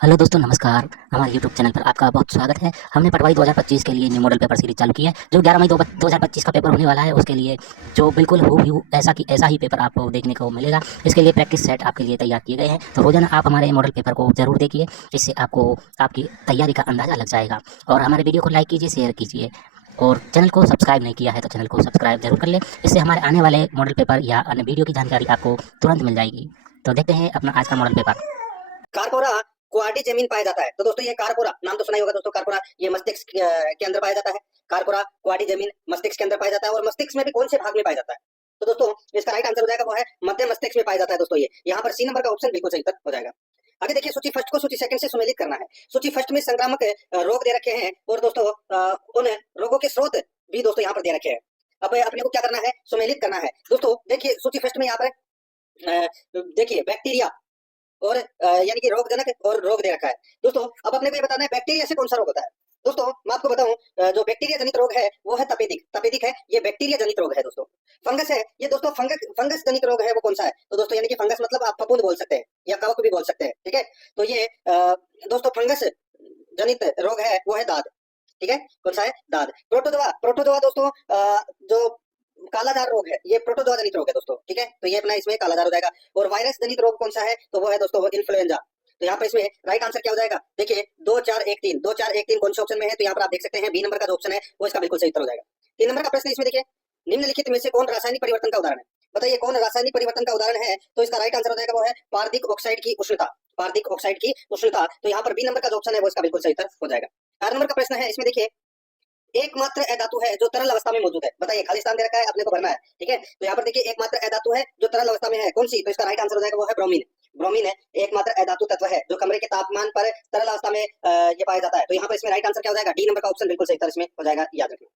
Hello दोस्तों, नमस्कार। हमारे यूट्यूब चैनल पर आपका बहुत स्वागत है। हमने पटवाई 2025 के लिए न्यू मॉडल पेपर सीरीज चालू की है, जो 11 मई 2025 का पेपर होने वाला है। उसके लिए जो बिल्कुल हूबहू ऐसा ही पेपर आपको देखने को मिलेगा। इसके लिए प्रैक्टिस सेट आपके लिए तैयार किए गए हैं, तो रोजाना आप हमारे मॉडल पेपर को जरूर देखिए। इससे आपको आपकी तैयारी का अंदाजा लग जाएगा। और हमारे वीडियो को लाइक कीजिए, शेयर कीजिए, और चैनल को सब्सक्राइब नहीं किया है तो चैनल को सब्सक्राइब जरूर कर ले। इससे हमारे आने वाले मॉडल पेपर या अन्य वीडियो की जानकारी आपको तुरंत मिल जाएगी। तो देखते हैं अपना आज का मॉडल पेपर। कारपोरा क्वाडी जमीन पाया जाता है। तो दोस्तों ये कारपोरा नाम तो सुना ही होगा दोस्तों। कारपोरा ये मस्तिष्क के अंदर पाया जाता है। कारपोरा क्वाडी जमीन मस्तिष्क के अंदर पाया जाता है। और मस्तिष्क में भी कौन से भाग में पाया जाता है? तो दोस्तों इसका राइट आंसर हो जाएगा वो है मध्य मस्तिष्क में पाया जाता है। दोस्तों ये यहाँ पर सी नंबर का ऑप्शन बिल्कुल सही उत्तर हो जाएगा। आगे देखिए, सूची फर्स्ट को सूची सेकंड से सुमेलित करना है। सूची फर्स्ट में संक्रामक रोग दे रखे हैं, और दोस्तों उन रोगों के स्रोत भी दोस्तों यहाँ पर दे रखे हैं। अब अपने को क्या करना है? सुमेलित करना है। दोस्तों देखिए, सूची फर्स्ट में यहाँ पर देखिए बैक्टीरिया और यानी कि रोगजनक और रोग दे रखा है। दोस्तों अब अपने को ये बताना है बैक्टीरिया से कौन सा रोग होता है। दोस्तों मैं आपको बताऊं, जो बैक्टीरिया जनित रोग है वो है तपेदिक। तपेदिक है, ये बैक्टीरिया जनित रोग है। दोस्तों फंगस है ये, दोस्तों फंगस जनित रोग है, वो कौन सा है? तो दोस्तों यानी कि फंगस मतलब आप फफूंद बोल सकते हैं या कवक भी बोल सकते हैं, ठीक है। तो ये दोस्तों फंगस जनित रोग है वो है दाद, ठीक है। कौन सा है? दाद। प्रोटोजोआ, प्रोटोजोआ दोस्तों जो कालाजार रोग है, ये प्रोटोजोआ जनित रोग है दोस्तों, ठीक है। तो ये अपना इसमें कालाजार हो जाएगा। और वायरस जनित रोग कौन सा है? तो वो है दोस्तों वो इन्फ्लुएंजा। तो यहाँ पर इसमें राइट आंसर क्या हो जाएगा? देखिए 2 4 1 3, 2 4 1 3 कौन से ऑप्शन में है? तो यहाँ पर आप देख सकते हैं बी नंबर का जो ऑप्शन है वो इसका बिल्कुल सही उत्तर हो जाएगा। 3 नंबर का प्रश्न इसमें देखिए, निम्नलिखित में से कौन रासायनिक परिवर्तन का उदाहरण है? बताइए कौन रासायनिक परिवर्तन का उदाहरण है? तो इसका राइट आंसर हो जाएगा वो है पारदिक ऑक्साइड की उष्णता। पारदिक ऑक्साइड की उष्णता। तो यहाँ पर बी नंबर का जो ऑप्शन है वो इसका बिल्कुल सही उत्तर हो जाएगा। 4 नंबर का प्रश्न है, इसमें देखिए एकमात्र अधातु है जो तरल अवस्था में मौजूद है। बताइए, खाली स्थान दे रखा है, अपने को भरना है, ठीक है। तो यहाँ पर देखिए एकमात्र अधातु है जो तरल अवस्था में है, कौन सी? तो इसका राइट आंसर हो जाएगा वो है ब्रोमीन। ब्रोमीन है एकमात्र अधातु तत्व है जो कमरे के तापमान पर तरल अवस्था में ये पाया जाता है। तो यहाँ पर इसमें राइट आंसर क्या हो जाएगा? डी नंबर का ऑप्शन बिल्कुल सही उत्तर इसमें हो जाएगा, याद रखिए।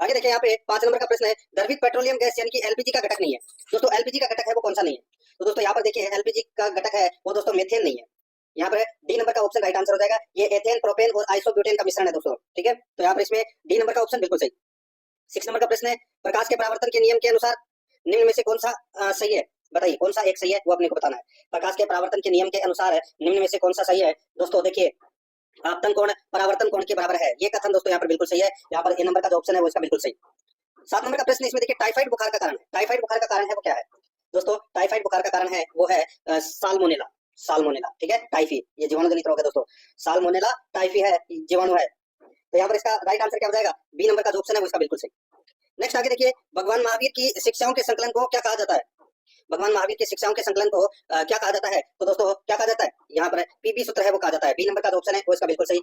आगे देखिए, यहाँ पे 5 नंबर का प्रश्न है, द्रवित पेट्रोलियम गैस यानी कि एलपीजी का घटक नहीं है। दोस्तों एलपीजी का घटक है वो कौन सा नहीं है? तो दोस्तों यहाँ पर देखिए एलपीजी का घटक है वो दोस्तों मेथेन नहीं है। यहाँ पर डी नंबर का ऑप्शन राइट आंसर हो जाएगा। ये एथेन, प्रोपेन और आइसोब्यूटेन का मिश्रण है दोस्तों, ठीक है। तो यहाँ पर इसमें डी नंबर का ऑप्शन बिल्कुल सही। 6 नंबर का प्रश्न है, प्रकाश के परावर्तन के नियम के अनुसार निम्न में से कौन सा सही है? बताइए कौन सा एक सही है, वो अपने को बताना है। प्रकाश के परावर्तन के नियम के अनुसार निम्न में से कौन सा सही है? दोस्तों देखिए आपतन कोण परावर्तन कोण के बराबर है, ये कथन दोस्तों यहाँ पर बिल्कुल सही है। यहाँ पर ए नंबर का जो ऑप्शन है वो इसका बिल्कुल सही। 7 नंबर का प्रश्न इसमें देखिए, टाइफाइड बुखार का कारण है। टाइफाइड बुखार का कारण है वो क्या है? दोस्तों टाइफाइड बुखार का कारण है वो है साल्मोनेला। साल्मोनेला, ठीक है। टाइफी ये जीवाणु जनित रोग है दोस्तों। साल्मोनेला टाइफी है, जीवाणु है। तो यहाँ पर इसका राइट आंसर क्या हो जाएगा? बी नंबर का जो ऑप्शन है वो इसका बिल्कुल सही। नेक्स्ट आगे देखिए, भगवान महावीर की शिक्षाओं के संकलन को क्या कहा जाता है? भगवान महावीर की शिक्षाओं के संकलन को क्या कहा जाता है? तो दोस्तों क्या कहा जाता है? यहाँ पर पीपी सूत्र है वो कहा जाता है। बी नंबर का जो ऑप्शन है वो इसका बिल्कुल सही।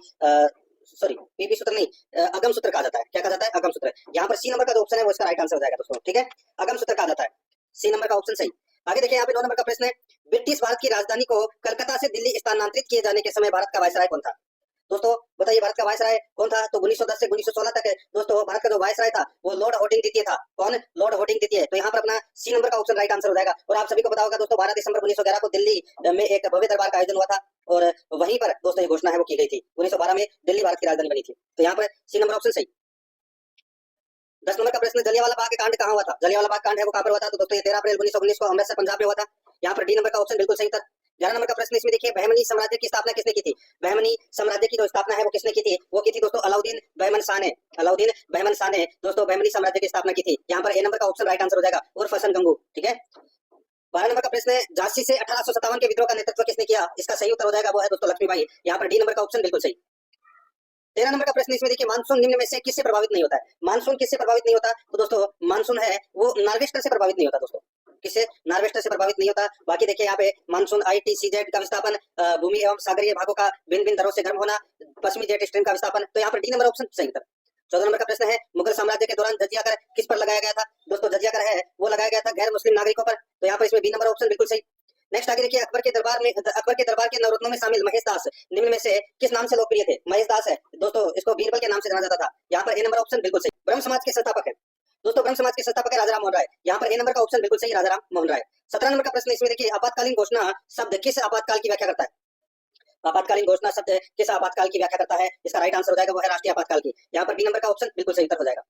सॉरी पीपी सूत्र नहीं, अगम सूत्र कहा जाता है। क्या कहा जाता है? अगम सूत्र। यहाँ पर सी नंबर का जो ऑप्शन है वो इसका राइट आंसर हो जाएगा दोस्तों, ठीक है। अगम सूत्र कहा जाता है, सी नंबर का ऑप्शन सही। आगे देखिए, यहाँ पे 9 नंबर का प्रश्न है, ब्रिटिश भारत की राजधानी को कलकत्ता से दिल्ली स्थानांतरित किए जाने के समय भारत का वायसराय कौन था? दोस्तों बताइए भारत का वायसराय कौन था? तो 1910 से 1916 तक दोस्तों भारत का जो वायसराय था वो लॉर्ड हॉटिंग द्वितीय था। कौन? लॉर्ड हॉटिंग द्वितीय। तो यहाँ पर अपना सी नंबर का ऑप्शन राइट आंसर हो जाएगा। और आप सभी को पता होगा दोस्तों, 12 दिसंबर 1911 को दिल्ली में एक भव्य दरबार का आयोजन हुआ था, और वहीं पर दोस्तों ये घोषणा है वो की गई थी। 1912 में दिल्ली भारत की राजधानी बनी थी। तो यहाँ पर सी नंबर ऑप्शन सही। 10 नंबर का प्रश्न, जलियांवाला बाग कांड कहाँ हुआ था? जलियांवाला बाग कांड है वो कहाँ पर हुआ था? तो दोस्तों ये 13 अप्रैल 1919 को अमृतसर पंजाब में हुआ था। यहाँ पर डी नंबर का ऑप्शन बिल्कुल सही था। 11 नंबर का प्रश्न इसमें देखिए, बहमनी साम्राज्य की स्थापना किसने की थी? बहमनी साम्राज्य की जो स्थापना है वो किसने की थी? वो की थी दोस्तों अलाउद्दीन बहमन शाह ने। अलाउद्दीन बहमन शाह ने दोस्तों बहमनी साम्राज्य की स्थापना की थी। यहाँ पर ए नंबर का ऑप्शन राइट आंसर हो जाएगा, और फसन गंगू, ठीक है। 12 नंबर का प्रश्न है, झांसी से 1857 के विद्रोह का नेतृत्व किसने किया? इसका सही उत्तर हो जाएगा वो है दोस्तों लक्ष्मीबाई। यहाँ पर डी नंबर का ऑप्शन बिल्कुल सही। 13 नंबर का प्रश्न इसमें देखिए, मानसून निम्न में से किससे प्रभावित नहीं होता है? मानसून किससे प्रभावित नहीं होता? तो दोस्तों मानसून है वो नार्वेस्टर से प्रभावित नहीं होता दोस्तों। किससे? नार्वेस्टर से प्रभावित नहीं होता। बाकी देखिए यहाँ पे मानसून ITCZ का विस्थापन, भूमि एवं सागरीय भागों का भिन्न भिन्न दरों से गर्म होना, पश्चिमी जेट स्ट्रीम का विस्थापन। तो यहाँ पर डी नंबर ऑप्शन सही उत्तर। 14 नंबर का प्रश्न है, मुगल साम्राज्य के दौरान जजिया कर किस पर लगाया गया था? दोस्तों जजिया कर है वो लगाया गया था गैर मुस्लिम नागरिकों पर। तो यहाँ पर इसमें बी नंबर ऑप्शन बिल्कुल सही। नेक्स्ट आगे देखिए, अकबर के दरबार के नवरत्नों में शामिल महेश दास निम्न में से किस नाम से लोकप्रिय थे? महेश दास है दोस्तों, इसको बीरबल के नाम से जाना जाता था। यहाँ पर ए नंबर ऑप्शन बिल्कुल सही। ब्रह्म समाज के संस्थापक है दोस्तों, ब्रह्म समाज के संस्थापक है राजाराम मोहन राय। यहाँ पर ए नंबर का ऑप्शन बिल्कुल सही, राजाराम मोहन राय। 17 नंबर का प्रश्न इसमें देखिए, आपातकालीन घोषणा शब्द किस आपातकाल की व्याख्या करता है? आपातकालीन घोषणा शब्द किस आपातकाल की व्याख्या करता है? इसका राइट आंसर हो जाएगा वो है राष्ट्रीय आपातकाल की। यहाँ पर बी नंबर का ऑप्शन बिल्कुल सही उत्तर हो जाएगा।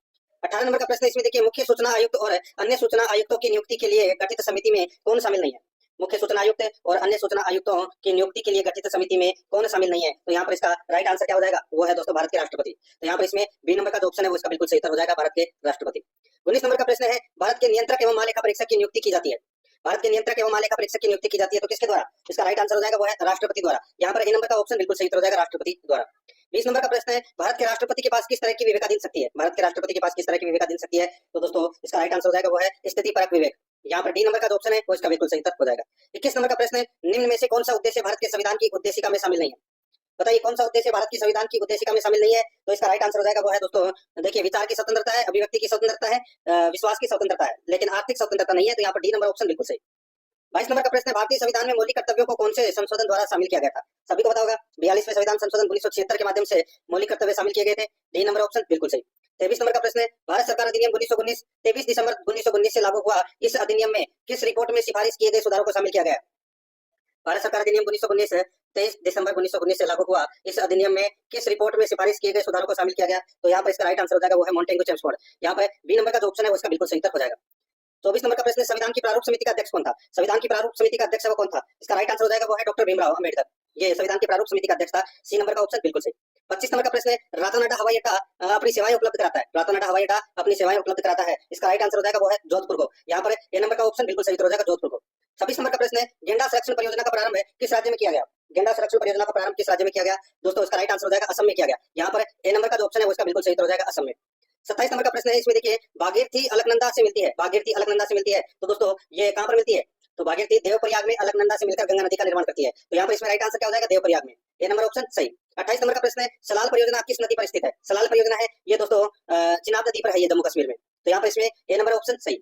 18 नंबर का प्रश्न इसमें देखिए, मुख्य सूचना आयुक्त और अन्य सूचना आयुक्तों की नियुक्ति के लिए गठित समिति में कौन शामिल नहीं है? मुख्य सूचना आयुक्त और अन्य सूचना आयुक्तों की नियुक्ति के लिए गठित समिति में कौन शामिल नहीं है? तो यहाँ पर इसका राइट आंसर क्या हो जाएगा? वो है दोस्तों भारत के राष्ट्रपति। तो यहाँ पर इसमें बी नंबर का जो ऑप्शन है वो इसका बिल्कुल सही उत्तर हो जाएगा, भारत के राष्ट्रपति। 19 नंबर का प्रश्न है, भारत के नियंत्रक एवं महालेखा परीक्षक की नियुक्ति की जाती है। भारत के नियंत्रक एवं महालेखा परीक्षक की नियुक्ति की जाती है तो किसके द्वारा? इसका राइट आंसर हो जाएगा वो है राष्ट्रपति द्वारा। यहाँ पर ए नंबर का ऑप्शन बिल्कुल सही उत्तर हो जाएगा, राष्ट्रपति द्वारा। 20 नंबर का प्रश्न है, भारत के राष्ट्रपति के पास किस तरह की विवेकाधीन शक्ति है? भारत के राष्ट्रपति के पास किस तरह की विवेकाधीन शक्ति है? तो दोस्तों इसका राइट आंसर हो जाएगा वो है स्थिति परक विवेक। यहाँ पर डी नंबर का जो ऑप्शन है वो इसका बिल्कुल सही उत्तर हो जाएगा। 21 नंबर का प्रश्न है, निम्न में से कौन सा उद्देश्य भारत के संविधान की उद्देशिका में शामिल नहीं है? बताइए कौन सा उद्देश्य भारत की संविधान की उद्देशिका में शामिल नहीं है? तो इसका राइट आंसर हो जाएगा वो है दोस्तों, देखिए, विचार की स्वतंत्रता है, अभिव्यक्ति की स्वतंत्रता है, विश्वास की स्वतंत्रता है, लेकिन आर्थिक स्वतंत्रता नहीं है। तो यहाँ पर डी नंबर ऑप्शन बिल्कुल सही। 22 नंबर का प्रश्न है, भारतीय संविधान में मौलिक कर्तव्यों को कौन से संशोधन द्वारा शामिल किया गया था? सभी को पता होगा, 42वें संविधान संशोधन 1976 के माध्यम से मौलिक कर्तव्य शामिल किए गए थे। डी नंबर ऑप्शन बिल्कुल सही। 23 नंबर का प्रश्न है, भारत सरकार अधिनियम 1919 23 दिसंबर 1919 से लागू हुआ, इस अधिनियम में किस रिपोर्ट में सिफारिश किए गए सुधारों को शामिल किया गया? भारत सरकार अधिनियम 1919 23 दिसंबर 1919 से लागू हुआ, इस अधिनियम में किस रिपोर्ट में सिफारिश किए गए सुधारों को शामिल किया गया? तो यहाँ पर इसका राइट आंसर हो जाएगा वो है मॉन्टेग्यू चेम्सफोर्ड। यहाँ पर बी नंबर का जो ऑप्शन है वो इसका बिल्कुल सही उत्तर हो जाएगा। 24 नंबर का प्रश्न है, संविधान की प्रारूप समिति का अध्यक्ष कौन था? संविधान की प्रारूप समिति का अध्यक्ष वो कौन था? इसका राइट आंसर हो जाएगा वो है डॉक्टर भीमराव अम्बेडकर। ये संविधान की प्रारूप समिति का अध्यक्ष था। सी नंबर का ऑप्शन बिल्कुल सही। 25 नंबर का प्रश्न है, रातानाडा हवाई अड्डा अपनी सेवाएं उपलब्ध कराता है। रातानाडा हवाई अड्डा अपनी सेवाएं उपलब्ध कराता है, इसका राइट आंसर हो जाएगा वो है जोधपुर को। यहाँ पर ए नंबर का ऑप्शन बिल्कुल सही उत्तर हो जाएगा, जोधपुर को। 26 नंबर का प्रश्न है, गेंडा संरक्षण परियोजना का प्रारंभ किस राज्य में किया गया? गेंडा संरक्षण परियोजना का प्रारंभ किस राज्य में किया गया? दोस्तों इसका राइट आंसर हो जाएगा असम में किया गया। यहाँ पर ए नंबर का जो ऑप्शन है वो इसका बिल्कुल सही उत्तर हो जाएगा, असम में। 27 नंबर का प्रश्न है, इसमें देखिए, भागीरथी अलकनंदा से मिलती है। भागीरथी अलकनंदा से मिलती है, तो दोस्तों ये कहां पर मिलती है? तो भागीरथी देवप्रयाग में अलकनंदा से मिलकर गंगा नदी का निर्माण करती है। तो यहाँ पर इसमें राइट आंसर क्या हो जाएगा? देवप्रयाग में। ए नंबर ऑप्शन सही। 28 नंबर का प्रश्न है, सलाल परियोजना किस नदी पर स्थित है? सलाल परियोजना है ये दोस्तों चिनाब नदी पर है, ये जम्मू कश्मीर में। तो यहाँ पर इसमें ए नंबर ऑप्शन सही।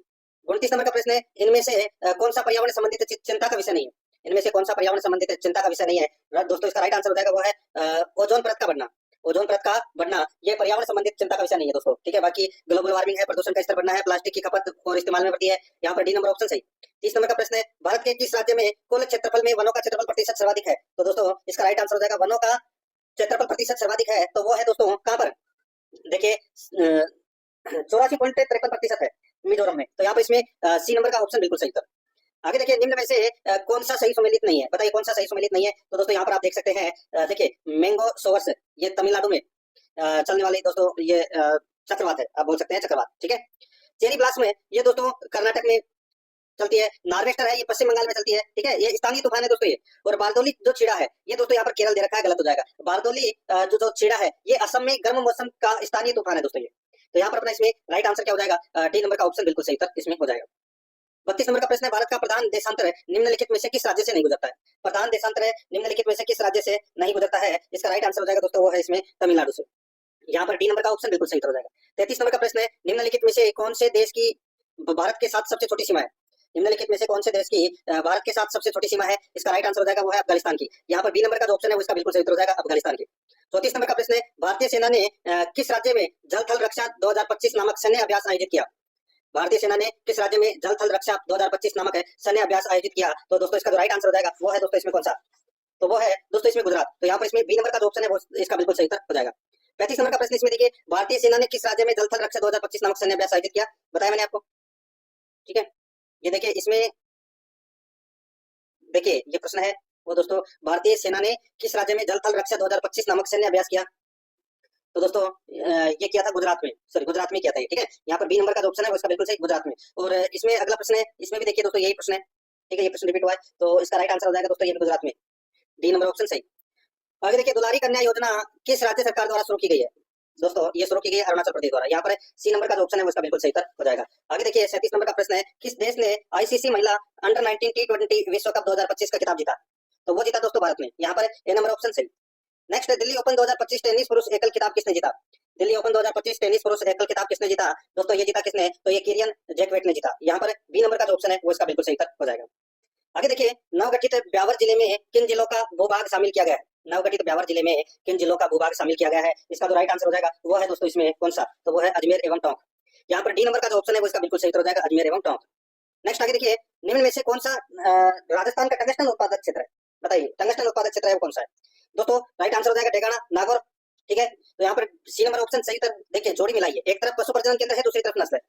29 नंबर का प्रश्न है, इनमें से कौन सा पर्यावरण संबंधित चिंता का विषय नहीं है? इनमें से कौन सा पर्यावरण संबंधित चिंता का विषय नहीं है? दोस्तों इसका राइट आंसर हो जाएगा वो है ओजोन परत का बढ़ना। ओजोन परत का बढ़ना ये पर्यावरण संबंधित चिंता का विषय नहीं है दोस्तों, ठीक है। बाकी ग्लोबल वार्मिंग है, प्रदूषण का स्तर बढ़ना है, प्लास्टिक की खपत और इस्तेमाल में बढ़ती है। यहाँ पर डी नंबर ऑप्शन सही। 30 नंबर का प्रश्न है, भारत के किस राज्य में कुल क्षेत्रफल में वनों का क्षेत्रफल प्रतिशत सर्वाधिक है? तो दोस्तों इसका राइट आंसर हो जाएगा, वनों का क्षेत्रफल प्रतिशत सर्वाधिक है तो वो है दोस्तों कहाँ पर? देखिए 84.53% है मिजोरम में। तो यहाँ पर इसमें सी नंबर का ऑप्शन बिल्कुल सही उत्तर। आगे देखिए, निम्न में से कौन सा सही सम्मिलित नहीं है? बताइए कौन सा सही सम्मिलित नहीं है? तो दोस्तों यहाँ पर आप देख सकते हैं, देखिए मैंगो सोवर्स, ये तमिलनाडु में चलने वाली दोस्तों ये चक्रवात है, आप बोल सकते हैं चक्रवात, ठीक है। चेरी ब्लास्म है ये दोस्तों कर्नाटक में चलती है। नार्वेस्टर है ये पश्चिम बंगाल में चलती है, ठीक है। ये स्थानीय तूफान है दोस्तों ये। और बारदोली जो छीड़ा है ये दोस्तों यहाँ पर केरल दे रखा है, गलत हो जाएगा। बारदोली जो छीड़ा है ये असम में गर्म मौसम का स्थानीय तूफान है दोस्तों ये। तो यहाँ पर अपना इसमें राइट आंसर क्या हो जाएगा? डी नंबर का ऑप्शन बिल्कुल सही उत्तर इसमें हो जाएगा। 32 नंबर का प्रश्न है, भारत का प्रधान देशांतर निम्नलिखित में से किस राज्य से नहीं गुजरता है? प्रधान देशांतर निम्नलिखित में से किस राज्य से नहीं गुजरता है? इसका राइट आंसर हो जाएगा दोस्तों वो है इसमें तमिलनाडु से। यहाँ पर डी नंबर का ऑप्शन बिल्कुल सही हो जाएगा। 33 नंबर का प्रश्न है, निम्नलिखित में से कौन से देश की भारत के साथ सबसे छोटी सीमा है? निम्नलिखित में से कौन से देश की भारत के साथ सबसे छोटी सीमा है? इसका राइट आंसर हो जाएगा वो है अफगानिस्तान की। यहाँ पर बी नंबर का जो ऑप्शन है वो इसका बिल्कुल सही उत्तर हो जाएगा, अफगानिस्तान की। 34 नंबर का प्रश्न है, भारतीय सेना ने किस राज्य में जल थल रक्षा 2025 नामक सैन्य अभ्यास आयोजित किया? भारतीय सेना ने किस राज्य में जल थल रक्षा 2025 नामक सैन्य अभ्यास आयोजित किया? तो दोस्तों इसका जो राइट आंसर हो जाएगा वो है दोस्तों इसमें कौन सा? तो वो है दोस्तों इसमें गुजरात। तो यहाँ पर इसमें बी नंबर का जो ऑप्शन है वो इसका बिल्कुल सही उत्तर हो जाएगा। 35 नंबर का प्रश्न इसमें देखिए, भारतीय सेना ने किस राज्य में जल थल रक्षा 2025 नामक सैन्य अभ्यास आयोजित किया? बताया मैंने आपको, ठीक है। ये देखिए इसमें देखिए ये प्रश्न है वो दोस्तों, भारतीय सेना ने किस राज्य में जल थल रक्षा 2025 नामक सैन्य अभ्यास किया? तो दोस्तों ये किया था गुजरात में, सॉरी गुजरात में किया था ये, ठीक है। यहाँ पर बी नंबर का जो ऑप्शन है वो इसका बिल्कुल सही, गुजरात में। और इसमें अगला प्रश्न है, इसमें भी देखिए दोस्तों यही प्रश्न है, ठीक है। ये प्रश्न रिपीट हुआ है तो इसका राइट आंसर हो जाएगा दोस्तों ये भी गुजरात में, डी नंबर ऑप्शन सही। आगे देखिए, दुलारी कन्या योजना किस राज्य सरकार द्वारा शुरू की गई है? दोस्तों ये शुरू की गई है अरुणाचल प्रदेश द्वारा। यहाँ पर सी नंबर का जो ऑप्शन है वो इसका बिल्कुल सही उत्तर हो जाएगा। आगे देखिए 37 नंबर का प्रश्न है, किस देश ने आईसीसी महिला अंडर 19 T20 विश्व कप 2025 का खिताब जीता? तो वो जीता दोस्तों भारत ने। यहाँ पर ए नंबर ऑप्शन सही। नेक्स्ट, दिल्ली ओपन 2025 टेनिस पुरुष एकल खिताब किसने जीता? दिल्ली ओपन 2025 टेनिस पुरुष एकल खिताब किसने जीता? दोस्तों ये जीता किसने? तो ये किरियन जैकवेट ने जीता। यहाँ पर बी नंबर का जो ऑप्शन है वो इसका बिल्कुल सही उत्तर हो जाएगा। आगे देखिए, नवगठित ब्यावर जिले में किन जिलों का भूभाग शामिल किया गया है? नवगठित ब्यावर जिले में किन जिलों का भूभाग शामिल किया गया है? इसका जो राइट आंसर हो जाएगा वो है दोस्तों इसमें कौन सा? तो वो है अजमेर एवं टोंक। यहाँ पर डी नंबर का जो ऑप्शन है वो इसका बिल्कुल सही उत्तर हो जाएगा, अजमेर एवं टोंक। नेक्स्ट आगे देखिए, निम्न में से कौन सा राजस्थान का टंगस्टन उत्पादक क्षेत्र है? बताइए टंगस्टन उत्पादक क्षेत्र है वो कौन सा है? दोस्तों राइट आंसर हो जाएगा डेगाना, नागौर, ठीक है। तो यहाँ पर सी नंबर ऑप्शन सही उत्तर। देखिए जोड़ी मिलाइए, एक तरफ पशु प्रजनन केंद्र है, दूसरी तरफ नस्ल है।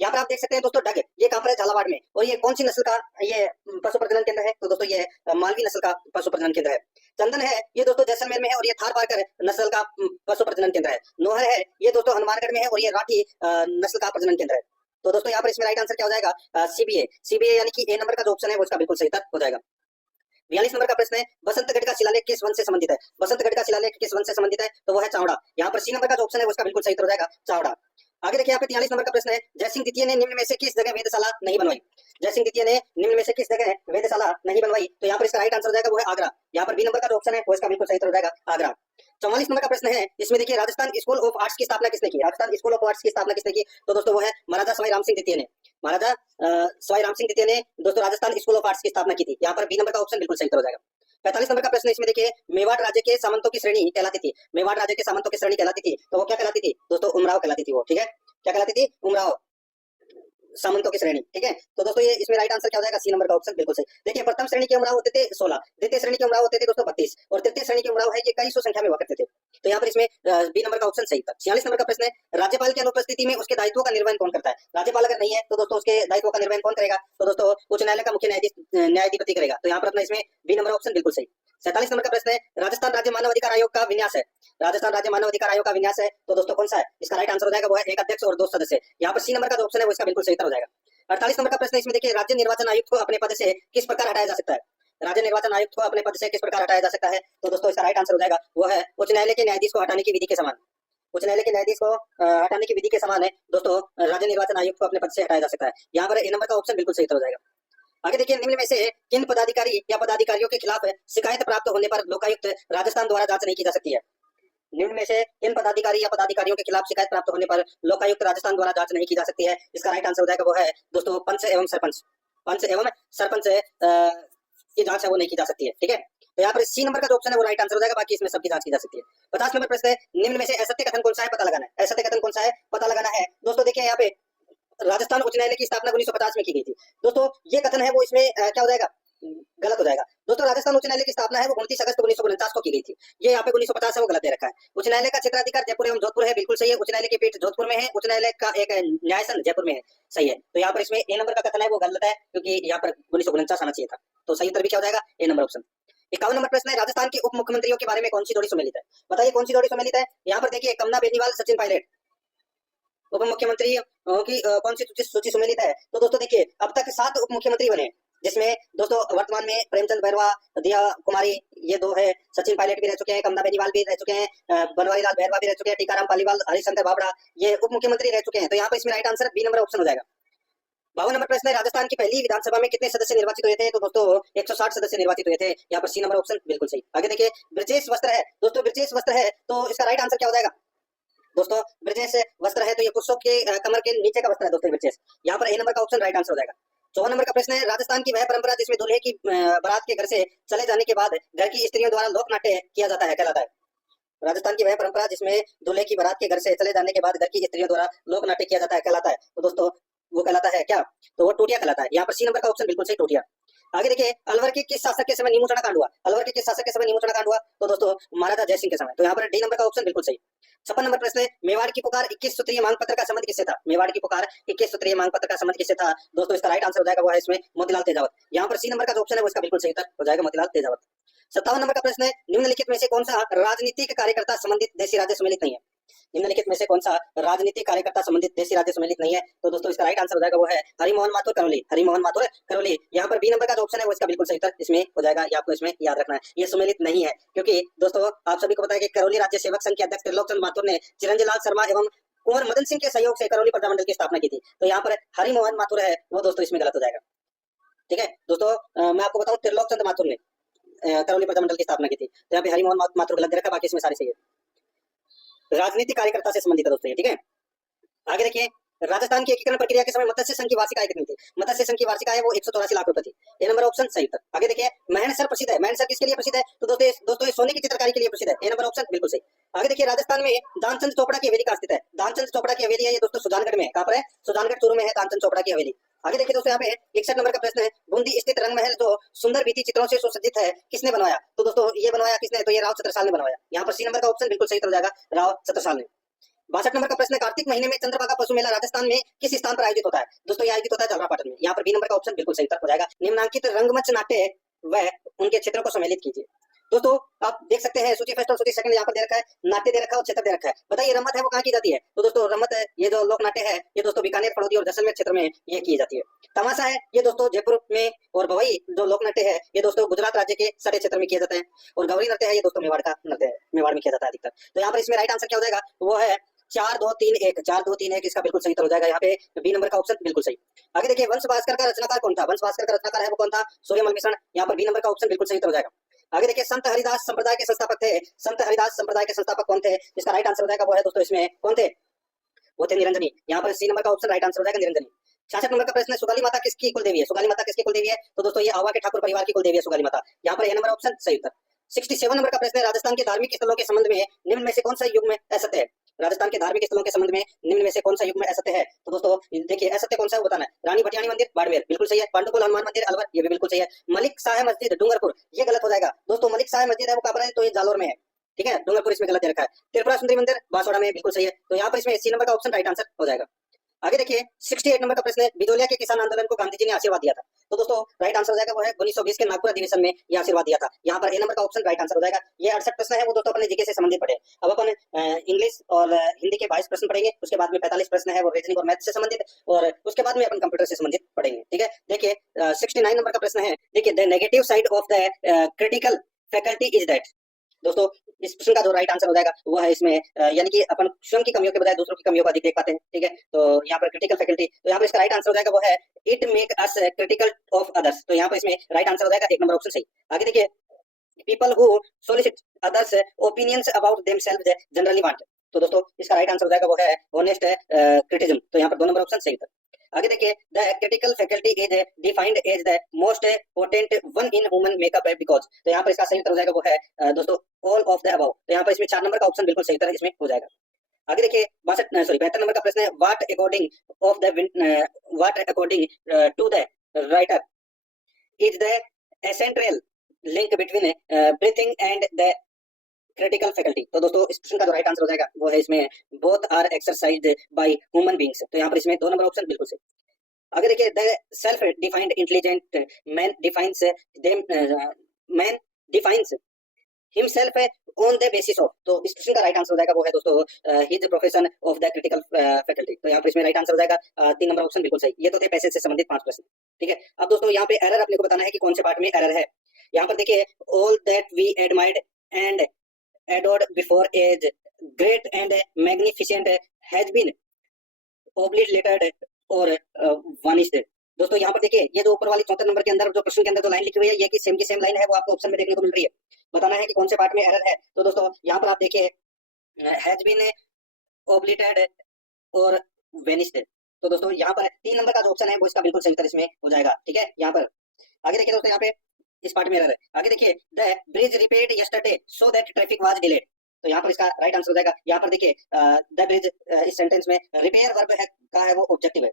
यहाँ पर आप देख सकते हैं दोस्तों डग, ये कहाँ पर है, झालावाड़ में। और ये कौन सी नस्ल का ये पशु प्रजनन केंद्र है, तो दोस्तों ये मालवी नस्ल का पशु प्रजनन केंद्र है। चंदन है, ये दोस्तों जैसलमेर में है और ये थार पारकर नस्ल का पशु प्रजनन केंद्र है। नोहर है, ये दोस्तों हनुमानगढ़ में है और ये राठी नस्ल का प्रजनन केंद्र है। तो दोस्तों यहाँ पर इसमें राइट आंसर क्या हो जाएगा, सीबीए। सीबीए यानी कि ए नंबर का जो ऑप्शन है वो इसका बिल्कुल सही उत्तर हो जाएगा। 42 नंबर का प्रश्न है, बसंतगढ़ का शिलालेख किस वन से संबंधित है। बसंतगढ़ का शिलालेख किस वन से संबंधित है, तो वो है चावड़ा। यहाँ पर सी नंबर का जो ऑप्शन है वो इसका बिल्कुल सही उत्तर हो जाएगा, चावड़ा। आगे देखिए यहाँ पे 43 नंबर का प्रश्न है, जयसिंह द्वितीय ने निम्न में से किस जगह वेधशाला नहीं बनवाई। जयसिंह द्वितीय ने निम्न में से किस जगह वेधशाला नहीं बनवाई, तो यहाँ पर इसका राइट आंसर हो जाएगा वो है आगरा। यहाँ पर बी नंबर का जो ऑप्शन है वो इसका बिल्कुल सही उत्तर हो जाएगा, आगरा। 44 नंबर का प्रश्न है, इसमें देखिए राजस्थान स्कूल ऑफ आर्ट्स की स्थापना किसने की। राजस्थान स्कूल ऑफ आर्ट्स की स्थापना किसने की, तो दोस्तों वो है महाराजा सवाई राम सिंह द्वितीय ने। महाराजा सवाई राम सिंह द्वितीय ने दोस्तों राजस्थान स्कूल ऑफ आर्ट्स की स्थापना की थी। यहाँ पर बी नंबर का ऑप्शन बिल्कुल सही उत्तर हो जाएगा। 45 नंबर का प्रश्न है, इसमें देखिए मेवाड़ राज्य के सामंतों की श्रेणी कहलाती थी। मेवाड़ राज्य के सामंतों की श्रेणी कहलाती थी, तो वो क्या कहलाती थी दोस्तों, उमराव कहलाती थी वो, ठीक है। क्या कहलाती थी, उमराव सामंतों की श्रेणी, ठीक है। तो दोस्तों ये इसमें राइट आंसर क्या हो जाएगा, सी नंबर का ऑप्शन बिल्कुल सही। देखिए प्रथम श्रेणी के उमराव होते थे 16, द्वितीय श्रेणी के उमराव होते थे दोस्तों 32 और तृतीय श्रेणी के उमराव है ये कई सौ संख्या में हुआ करते थे। तो यहाँ पर इसमें बी नंबर का ऑप्शन सही था। 46 नंबर का प्रश्न है, राज्यपाल की अनुपस्थिति में उसके दायित्वों का निर्वहन कौन करता है। राज्यपाल अगर नहीं है तो दोस्तों उसके दायित्वों का निर्वहन कौन करेगा, तो दोस्तों उच्च न्यायालय का मुख्य न्यायाधिपति करेगा। तो यहाँ पर अपना इसमें बी नंबर ऑप्शन बिल्कुल सही। 47 नंबर का प्रश्न है, राजस्थान राज्य मानव अधिकार आयोग का विन्यास है। राजस्थान राज्य मानव अधिकार आयोग का विन्यास है, तो दोस्तों कौन सा है, इसका राइट आंसर हो जाएगा वो है एक अध्यक्ष और 2 सदस्य। यहाँ पर सी नंबर का जो ऑप्शन है वो इसका बिल्कुल सही उत्तर हो जाएगा। 48 नंबर का प्रश्न है, इसमें देखिए राज्य निर्वाचन आयुक्त को अपने पद से किस प्रकार हटाया जा सकता है। राज्य निर्वाचन आयुक्त को अपने पद से किस प्रकार हटाया जा सकता है, तो दोस्तों इसका राइट आंसर हो जाएगा वो है उच्च न्यायालय के न्यायाधीश को हटाने की विधि के समान। उच्च न्यायालय के न्यायाधीश को हटाने की विधि के समान है दोस्तों राज्य निर्वाचन आयुक्त को अपने पद से हटाया जा सकता है। यहाँ पर ए नंबर का ऑप्शन बिल्कुल सही उत्तर हो जाएगा। आगे देखिए निम्न में से किन पदाधिकारी या पदाधिकारियों के खिलाफ शिकायत प्राप्त होने पर लोकायुक्त राजस्थान द्वारा जांच नहीं की जा सकती है। निम्न में से किन पदाधिकारी या पदाधिकारियों के खिलाफ शिकायत प्राप्त होने पर लोकायुक्त राजस्थान द्वारा जांच नहीं की जा सकती है, इसका राइट आंसर हो जाएगा वो है दोस्तों पंच एवं सरपंच। पंच एवं सरपंच की जांच है वो नहीं की जा सकती है, ठीक है। तो यहाँ पर सी नंबर का जो ऑप्शन है वो राइट आंसर हो जाएगा, बाकी इसमें सबकी जांच की जा सकती है। 50 नंबर प्रश्न है, निम्न में से असत्य कथन कौन सा है पता लगाना है। असत्य कथन कौन सा है पता लगाना है। दोस्तों देखिए यहाँ पे राजस्थान उच्च न्यायालय की स्थापना 1950 में की गई थी। दोस्तों ये कथन है वो इसमें क्या हो जाएगा, गलत हो जाएगा। दोस्तों राजस्थान उच्च न्यायालय की स्थापना है वो 29 अगस्त 1949 को की गई थी। ये यहाँ पे 1950 है वो गलत दे रखा है। उच्च न्यायालय का क्षेत्राधिकार जयपुर एवं जोधपुर है, बिल्कुल सही है। उच्च न्यायालय की पीठ जोधपुर में है, उच्च न्यायालय का एक न्यायासन जयपुर में है, सही है। तो यहाँ पर इसमें ए नंबर का कथन है वो गलत है, क्योंकि यहाँ पर 1949 आना चाहिए था। तो सही उत्तर भी क्या हो जाएगा, ए नंबर ऑप्शन। 51 नंबर प्रश्न है, राजस्थान के उप मुख्यमंत्रियों के बारे में कौन सी जोड़ी सम्मिलित है। बताइए कौन सी जोड़ी सम्मिलित है। यहाँ पर देखिए कमला बेनीवाल सचिन पायलट उप मुख्यमंत्री की कौन सी सूची सम्मिलित है। तो दोस्तों देखिए अब तक 7 उप मुख्यमंत्री बने, जिसमें दोस्तों वर्तमान में प्रेमचंद बैरवा, दिया कुमारी ये 2 है, सचिन पायलट भी रह चुके हैं, कमला बेनीवाल भी रह चुके हैं, बनवारी लाल बैरवा भी रह चुके हैं, टीकाराम पालीवाल, हरिशंकर बाबड़ा ये उप मुख्यमंत्री रह चुके हैं। तो यहाँ पर इसमें right answer B number option हो जाएगा। 52 नंबर प्रश्न है, राजस्थान की पहली विधानसभा में कितने सदस्य निर्वाचित हुए थे। तो दोस्तों 160 सदस्य निर्वाचित हुए थे। यहाँ पर सी नंबर ऑप्शन बिल्कुल सही। आगे देखिए ब्रजेश वस्त्र है। दोस्तों ब्रजेश वस्त्र है तो इसका राइट आंसर क्या हो जाएगा दोस्तों, ब्रजेश वस्त्र है तो ये पुरुषों के कमर के नीचे का वस्त्र है दोस्तों ब्रजेश। यहाँ पर ए नंबर का ऑप्शन राइट आंसर हो जाएगा। 54 नंबर का प्रश्न है, राजस्थान की वह परंपरा जिसमें दूल्हे की बारात के घर से चले जाने के बाद घर की स्त्रियों द्वारा लोक नाट्य किया जाता है, कहलाता है। राजस्थान की वह परंपरा जिसमें दूल्हे की बारात के घर से चले जाने के बाद घर की स्त्रियों द्वारा लोक नाट्य किया जाता है, कहलाता है। तो दोस्तों वो कहलाता है क्या, तो वो टोटिया कहलाता है। यहाँ पर सी नंबर का ऑप्शन बिल्कुल सही, टोटिया। आगे देखिए अलवर के किस शासक के समय नीमूचना कांड हुआ। अलवर के किस शासक के समय नीमूचना कांड हुआ, तो दोस्तों महाराजा जयसिंह के समय। तो यहाँ पर डी नंबर का ऑप्शन बिल्कुल सही। 56 नंबर प्रश्न है, मेवाड़ की पुकार 21 सूत्रीय मांग पत्र का संबंध किससे था। मेवाड़ की पुकार 21 सूत्रीय मांग पत्र का संबंध किससे था। दोस्तों इसका राइट आंसर हो जाएगा वो है इसमें मोतीलाल तेजावत। यहाँ पर सी नंबर का जो ऑप्शन है वो इसका बिल्कुल सही उत्तर हो जाएगा, मोतीलाल तेजावत। 57 नंबर का प्रश्न है, निम्नलिखित में से कौन सा राजनीतिक कार्यकर्ता संबंधित देशी राज्य सम्मिलित नहीं है। निम्नलिखित में से कौन सा राजनीतिक कार्यकर्ता संबंधित देशी राज्य सम्मिलित नहीं है। तो दोस्तों इसका राइट आंसर हो जाएगा वो है हरिमोहन माथुर करौली। हरिमोहन माथुर करौली। यहाँ पर बी नंबर का जो ऑप्शन है वो इसका बिल्कुल सही उत्तर इसमें हो जाएगा। ये आपको इसमें याद रखना है, ये सम्मिलित नहीं है, क्योंकि दोस्तों आप सभी को पता है कि करौली राज्य सेवक संघ के अध्यक्ष त्रिलोकचंद माथुर ने चिरंजीव लाल शर्मा एवं कुंवर मदन सिंह के सहयोग से करौली प्रजामंडल की स्थापना की थी। तो यहाँ पर हरिमोहन माथुर है वो दोस्तों इसमें गलत हो जाएगा, ठीक है। दोस्तों मैं आपको बताऊं त्रिलोकचंद माथुर ने करौली प्रजामंडल की स्थापना की थी। तो यहाँ पे हरिमोहन माथुर गलत रखा, बाकी इसमें सारे सही है। राजनीतिक कार्यकर्ता से संबंधित है दोस्तों ये, ठीक है। आगे देखिए राजस्थान की एकीकरण प्रक्रिया के समय मत्स्य संघ की वार्षिक आय कितनी थी। मत्स्य संघ की वार्षिक आय वो 184 लाख रुपए थी। ये नंबर ऑप्शन सही था। आगे देखिए महनसर प्रसिद्ध है। महनसर किसके लिए प्रसिद्ध है, तो दोस्तों ये सोने की चित्रकारी के लिए प्रसिद्ध है। ये नंबर ऑप्शन बिल्कुल सही। आगे देखिए राजस्थान में दानचंद चोपड़ा की हवेली कहाँ स्थित है। दानचंद चोपड़ा की हवेली है ये दोस्तों सुजानगढ़ में है। कहाँ पर है, सुजानगढ़ चूरू में है दानचंद चोपड़ा की हवेली। आगे देखिए दोस्तों यहाँ पे 61 नंबर का प्रश्न है, बूंदी स्थित रंग महल जो सुंदर भित्ति चित्रों से सुसज्जित है किसने बनवाया। तो दोस्तों ये बनवाया किसने, तो ये राव छत्रसाल ने बनवाया। यहाँ पर सी नंबर का ऑप्शन बिल्कुल सही हो जाएगा, राव छत्रसाल ने। 62 नंबर का प्रश्न है, कार्तिक महीने में चंद्रभागा पशु मेला राजस्थान में किस स्थान पर आयोजित होता है? दोस्तों ये आयोजित होता है झालरापाटन में। यहाँ पर बी नंबर का ऑप्शन बिल्कुल सही उत्तर हो जाएगा। निम्नांकित रंगमंच नाट्य व उनके क्षेत्रों को सम्मिलित कीजिए। दोस्तों आप देख सकते हैं सूची फर्स्ट और सूची सेकंड यहाँ पर दे रखा है, नाट्य दे रखा है और क्षेत्र दे रखा है। बताइए रमत है वो कहाँ की जाती है? तो दोस्तों रमत ये जो लोक नाट्य है ये दोस्तों बीकानेर, फड़ौदी और जैसलमेर क्षेत्र में ये की जाती है। तमाशा है ये दोस्तों जयपुर में, और भवई जो लोक नाट्य है ये दोस्तों गुजरात राज्य के सटे क्षेत्र में किया जाता है, और गौरी नृत्य है ये दोस्तों मेवाड़ का नृत्य है, मेवाड़ में किया जाता है अधिकतर। तो यहाँ पर इसमें राइट आंसर क्या हो जाएगा? वो है 4 2 3 1, 4 2 3 1 इसका बिल्कुल सही उत्तर हो जाएगा। यहाँ पे बी नंबर का ऑप्शन बिल्कुल सही। आगे देखिए वंश भास्कर का रचनाकार कौन था? वंश भास्कर का रचनाकार है वो कौन था? सूर्यमल मिश्रण। यहाँ पर बी नंबर का ऑप्शन बिल्कुल सही उत्तर हो जाएगा। आगे देखिए संत हरिदास संप्रदाय के संस्थापक थे। संत हरिदास संप्रदाय के संस्थापक कौन थे? इसका राइट आंसर हो जाएगा वो है दोस्तों इसमें कौन थे? वो थे निरंजनी। यहाँ पर सी नंबर का ऑप्शन राइट आंसर हो जाएगा निरंजनी। 66 नंबर का प्रश्न है, सुगाली माता किसकी कुल देवी है? सुगाली माता किसकी कुल देवी है? तो दोस्तों ये आवा के ठाकुर परिवार की कुल देवी है सुगाली माता। यहाँ पर ए नंबर ऑप्शन सही उत्तर। 67 नंबर का प्रश्न है, राजस्थान के धार्मिक स्थलों के संबंध में निम्न में से कौन सा युग में असत्य है? राजस्थान के धार्मिक स्थलों के संबंध में निम्न में से कौन सा युग में असत्य है? तो दोस्तों देखिए असत्य कौन सा है बताना है। रानी भटियाणी मंदिर बाड़मेर बिल्कुल सही है। पांडुकुल हनुमान मंदिर अलवर ये भी बिल्कुल सही है। मलिक शाह मस्जिद डूंगरपुर ये गलत हो जाएगा। दोस्तों मलिक शाह मस्जिद है वो कहाँ पर है? तो ये जालोर में है, ठीक है। डूंगरपुर इसमें गलत दे रखा है। त्रिपुरा सुंदरी मंदिर बांसवाड़ा में बिल्कुल सही है। तो यहाँ पर इसमें सी नंबर का ऑप्शन राइट आंसर हो जाएगा। आगे देखिए 68 नंबर का प्रश्न है, बिजोलिया के किसान आंदोलन को गांधी जी ने आशीर्वाद दिया था। तो दोस्तों राइट आंसर हो जाएगा वो है 1920 के नागपुर अधिवेशन में ये आशीर्वाद दिया था। यहाँ पर ए नंबर का ऑप्शन राइट आंसर हो जाएगा। ये 68 प्रश्न है वो दोस्तों अपने जीके से संबंधित पढ़े। अब अपन इंग्लिश और हिंदी के 22 प्रश्न पढ़ेंगे, उसके बाद में 45 प्रश्न है वो रीजनिंग और मैथ से संबंधित, और उसके बाद में अपन कंप्यूटर से संबंधित पढ़ेंगे, ठीक है। देखिए 69 नंबर का प्रश्न है, देखिए the negative side of the critical faculty is that. दोस्तों इस प्रश्न का जो राइट आंसर हो जाएगा वो है इसमें यानी कि अपन स्वयं की कमियों के बजाय दूसरों की कमियों को अधिक देख पाते हैं, ठीक है। तो यहाँ पर क्रिटिकल फैकल्टी, तो यहाँ पर इसका राइट आंसर हो जाएगा वो है it make us critical of others. तो यहाँ पर इसमें राइट आंसर हो जाएगा एक नंबर ऑप्शन सही। आगे देखिए people who solicit others opinions about themselves generally want. तो दोस्तों इसका राइट आंसर हो जाएगा वो है ऑनेस्ट क्रिटिसिज्म। तो यहाँ पर 2 नंबर ऑप्शन सही था। आगे देखिए the critical faculty is defined as the most potent one in human makeup because. तो यहाँ पर इसका सही उत्तर हो जाएगा वो है दोस्तों ऑल ऑफ द अबव। तो यहाँ पर इसमें 4 नंबर का ऑप्शन बिल्कुल सही उत्तर इसमें हो जाएगा। आगे देखिए 72 नंबर का प्रश्न है, what according to the writer is the essential link between breathing and the critical faculty. तो दोस्तों इस प्रश्न का जो राइट आंसर हो जाएगा वो है इसमें both are exercised by human beings. तो यहाँ पर इसमें 2 नंबर ऑप्शन बिल्कुल सही। आगे देखिए the self defined intelligent man defines himself on the basis of. तो इस प्रश्न का राइट आंसर हो जाएगा वो है दोस्तों his profession of the critical faculty. तो यहाँ पर इसमें राइट आंसर हो जाएगा 3 नंबर ऑप्शन बिल्कुल सही। ये तो थे पैसेज से संबंधित 5 प्रश्न, ठीक है। अब दोस्तों यहाँ पे एरर अपने को बताना है कि कौन से पार्ट में एरर है। यहाँ पर देखिए all that we admired and adored before age great and magnificent has been obliterated or vanished। दोस्तों यहाँ पर देखिए ये जो ऊपर वाली 74 नंबर के अंदर जो प्रश्न के अंदर जो लाइन लिखी हुई है ये की सेम लाइन है वो आपको ऑप्शन में देखने को मिल रही है। बताना है कि कौन से पार्ट में एरर है। तो दोस्तों यहाँ पर आप देखिए हैज बीन ओब्लिटेड और वेनिस्ड। तो दोस्तों यहाँ पर 3 नंबर का जो ऑप्शन है वो इसका बिल्कुल सही उत्तर इसमें हो जाएगा, ठीक है। यहाँ पर आगे देखिए दोस्तों यहाँ पे इस पार्ट में एरर है। आगे देखिए the bridge repaired yesterday so that traffic was delayed. तो यहाँ पर इसका राइट आंसर हो जाएगा। यहाँ पर देखिए द ब्रिज इस सेंटेंस में रिपेयर वर्ब है का है वो ऑब्जेक्टिव है,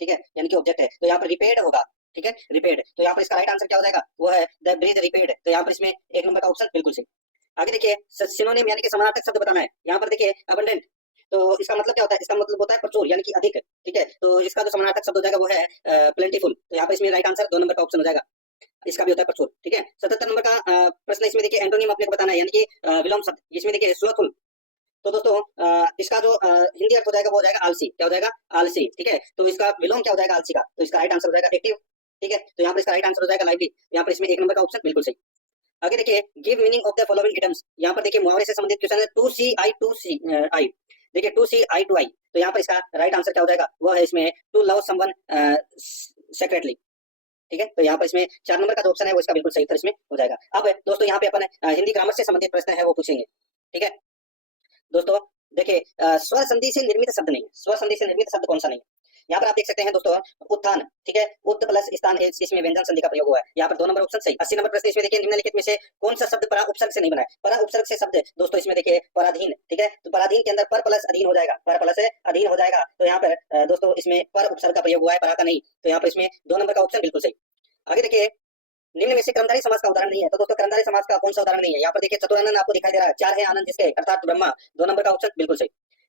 ठीक है, यानी कि ऑब्जेक्ट है। तो यहाँ पर रिपेयर्ड होगा, ठीक है, रिपेयर्ड। तो यहाँ पर इसका राइट आंसर क्या हो जाएगा वो है द ब्रिज रिपेयर्ड। तो यहाँ पर इसमें 1 नंबर का ऑप्शन बिल्कुल सही। आगे देखिए सिनोनिम यानी कि समानार्थक शब्द बताना है। यहाँ पर देखिए अबंडेंट, तो इसका मतलब क्या होता है? इसका मतलब होता है प्रचुर यानी कि अधिक, ठीक है। तो इसका जो समानार्थक शब्द हो जाएगा वो है प्लेंटीफुल। तो यहाँ पर इसमें राइट आंसर 2 नंबर का ऑप्शन हो जाएगा, इसका भी होता है प्रचुर, ठीक है। 77 नंबर का प्रश्न इसमें देखिए एंटोनिम अपने को बताना है यानी कि विलोम शब्द। इसमें देखिए स्लोथफुल। तो दोस्तों इसका जो हिंदी अर्थ हो जाएगा वो हो जाएगा आलसी। क्या हो जाएगा? आलसी, ठीक है। तो इसका विलोम क्या हो जाएगा आलसी का? तो इसका राइट आंसर हो जाएगा एक्टिव, ठीक है। तो यहाँ पर इसका राइट आंसर हो जाएगा लाइवली। यहाँ पर इसमें 1 नंबर का ऑप्शन बिल्कुल सही। आगे देखिए give meaning of the following idioms. यहाँ पर देखिए मुहावरे से संबंधित क्वेश्चन है। टू सी आई, देखिए टू सी आई टू आई। तो यहाँ पर इसका राइट आंसर क्या हो जाएगा वो है इसमें टू लव समवन सेक्रेटली, ठीक है। तो यहाँ पर इसमें 4 नंबर का जो ऑप्शन है वो इसका बिल्कुल सही उत्तर इसमें हो जाएगा। अब दोस्तों यहाँ पे अपन हिंदी ग्रामर से संबंधित प्रश्न है वो पूछेंगे, ठीक है। दोस्तों देखिए स्वर संधि से निर्मित शब्द नहीं, स्वर संधि से निर्मित शब्द कौन सा नहीं? यहाँ पर आप देख सकते हैं दोस्तों उत्थान, ठीक है, उत प्लस स्थान इसमें व्यंजन संधि का प्रयोग हुआ है। यहाँ पर 2 नंबर ऑप्शन सही। 80 नंबर प्रश्न इसमें देखिए निम्नलिखित में से कौन सा शब्द परा उपसर्ग से नहीं बना है? परा उपसर्ग से शब्द दोस्तों इसमें देखिए पराधीन, ठीक है। तो पराधीन के अंदर पर प्लस अधीन हो जाएगा, पर प्लस अधीन हो जाएगा। तो यहाँ पर दोस्तों इसमें पर उपसर्ग का प्रयोग हुआ है, परा का नहीं। तो यहाँ पर इसमें 2 नंबर का ऑप्शन बिल्कुल सही। आगे देखिए निम्न में से कर्मधारय समास का उदाहरण नहीं है। तो दोस्तों कर्मधारय समास का कौन सा उदाहरण नहीं है? यहाँ पर देखिए चतुरानन आपको दिखाई दे रहा है, 4 है आनंद जिसके अर्थात ब्रह्मा। 2 नंबर का ऑप्शन बिल्कुल सही।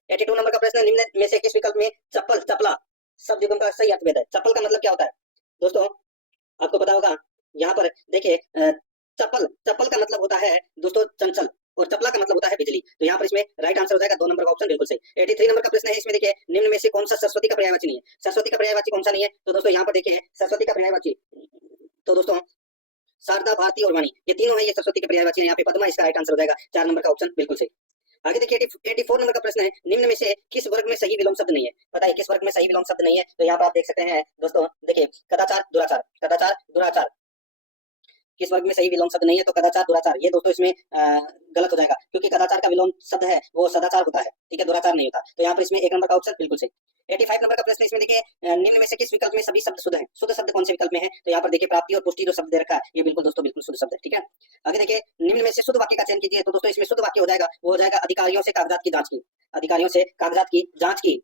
82 नंबर का प्रश्न है, निम्न में से किस विकल्प में चप्पल चपला शब्द युग्म का सही अर्थभेद है? चप्पल का मतलब क्या होता है दोस्तों? आपको पता होगा, यहाँ पर देखिए चप्पल चप्पल का मतलब होता है दोस्तों चंचल, और चपला का मतलब होता है बिजली। तो यहाँ पर इसमें राइट आंसर हो जाएगा 2 नंबर का ऑप्शन बिल्कुल सही। 83 नंबर का प्रश्न है, इसमें देखिए निम्न में से कौन सा सरस्वती का पर्यायवाची नहीं है? सरस्वती का पर्यायवाची कौन सा नहीं है? तो दोस्तों यहाँ पर देखिए सरस्वती का पर्यायवाची, तो दोस्तों शारदा, भारती और वाणी, ये तीनों है, ये सरस्वती के पर्यायवाची है। यहाँ पे पद्मा इसका राइट आंसर हो जाएगा, 4 नंबर का ऑप्शन बिल्कुल सही। आगे देखिए 84 नंबर का प्रश्न है, निम्न में से किस वर्ग में सही विलोम शब्द नहीं है? बताइए किस वर्ग में सही विलोम शब्द नहीं है? तो यहाँ पर आप देख सकते हैं दोस्तों, देखिए कदाचार दुराचार, कदाचार दुराचार किस वर्ग में सही विलोम शब्द नहीं है? तो कदाचार दुराचार, ये दोस्तों इसमें गलत हो जाएगा, क्योंकि कदाचार का विलोम शब्द है वो सदाचार होता है, ठीक है, दुराचार नहीं होता। तो यहाँ पर इसमें 1 नंबर का ऑप्शन बिल्कुल सही। 85 नंबर का प्रश्न है, इसमें देखिए निम्न में से किस विकल्प में सभी शब्द शुद्ध हैं? शुद्ध शब्द कौन से विकल्प में है? तो यहाँ पर देखिए प्राप्ति और पुष्टि जो शब्द दे रखा है, ये बिल्कुल दोस्तों बिल्कुल शुद्ध शब्द है, ठीक है। आगे देखिए निम्न में से शुद्ध वाक्य का चयन कीजिए। तो दोस्तों इसमें शुद्ध वाक्य हो जाएगा, वो हो जाएगा अधिकारियों से कागजात की जांच की, अधिकारियों से कागजात की जांच की,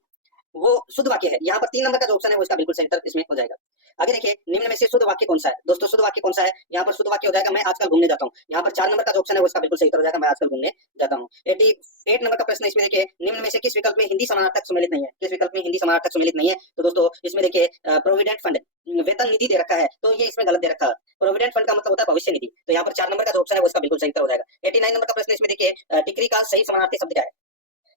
वो शुद्ध वाक्य है। यहाँ पर 3 नंबर का जो ऑप्शन है वो इसका बिल्कुल सही उत्तर इसमें हो जाएगा। आगे देखिए निम्न में से शुद्ध वाक्य कौन सा है? दोस्तों शुद्ध वाक्य कौन सा है? यहाँ पर शुद्ध वाक्य हो जाएगा, मैं आजकल घूमने जाता हूँ। यहाँ पर 4 नंबर का जो ऑप्शन है वो इसका बिल्कुल सही उत्तर हो जाएगा, मैं आजकल घूमने जाता हूँ। 88 नंबर का प्रश्न है, इसमें देखिए निम्न में से किस विकल्प में हिंदी समानार्थक सम्मिलित नहीं है? किस विकल्प में हिंदी समानार्थक सम्मिलित नहीं है? तो दोस्तों इसमें देखिए प्रोविडेंट फंड, वेतन निधि दे रखा है, तो ये इसमें गलत दे रखा है। प्रोविडेंट फंड का मतलब होता है भविष्य निधि। तो यहाँ पर 4 नंबर का जो ऑप्शन है वो इसका बिल्कुल सही उत्तर हो जाएगा। 89 नंबर का प्रश्न, इसमें देखिए डिग्री का सही समानार्थी शब्द क्या है?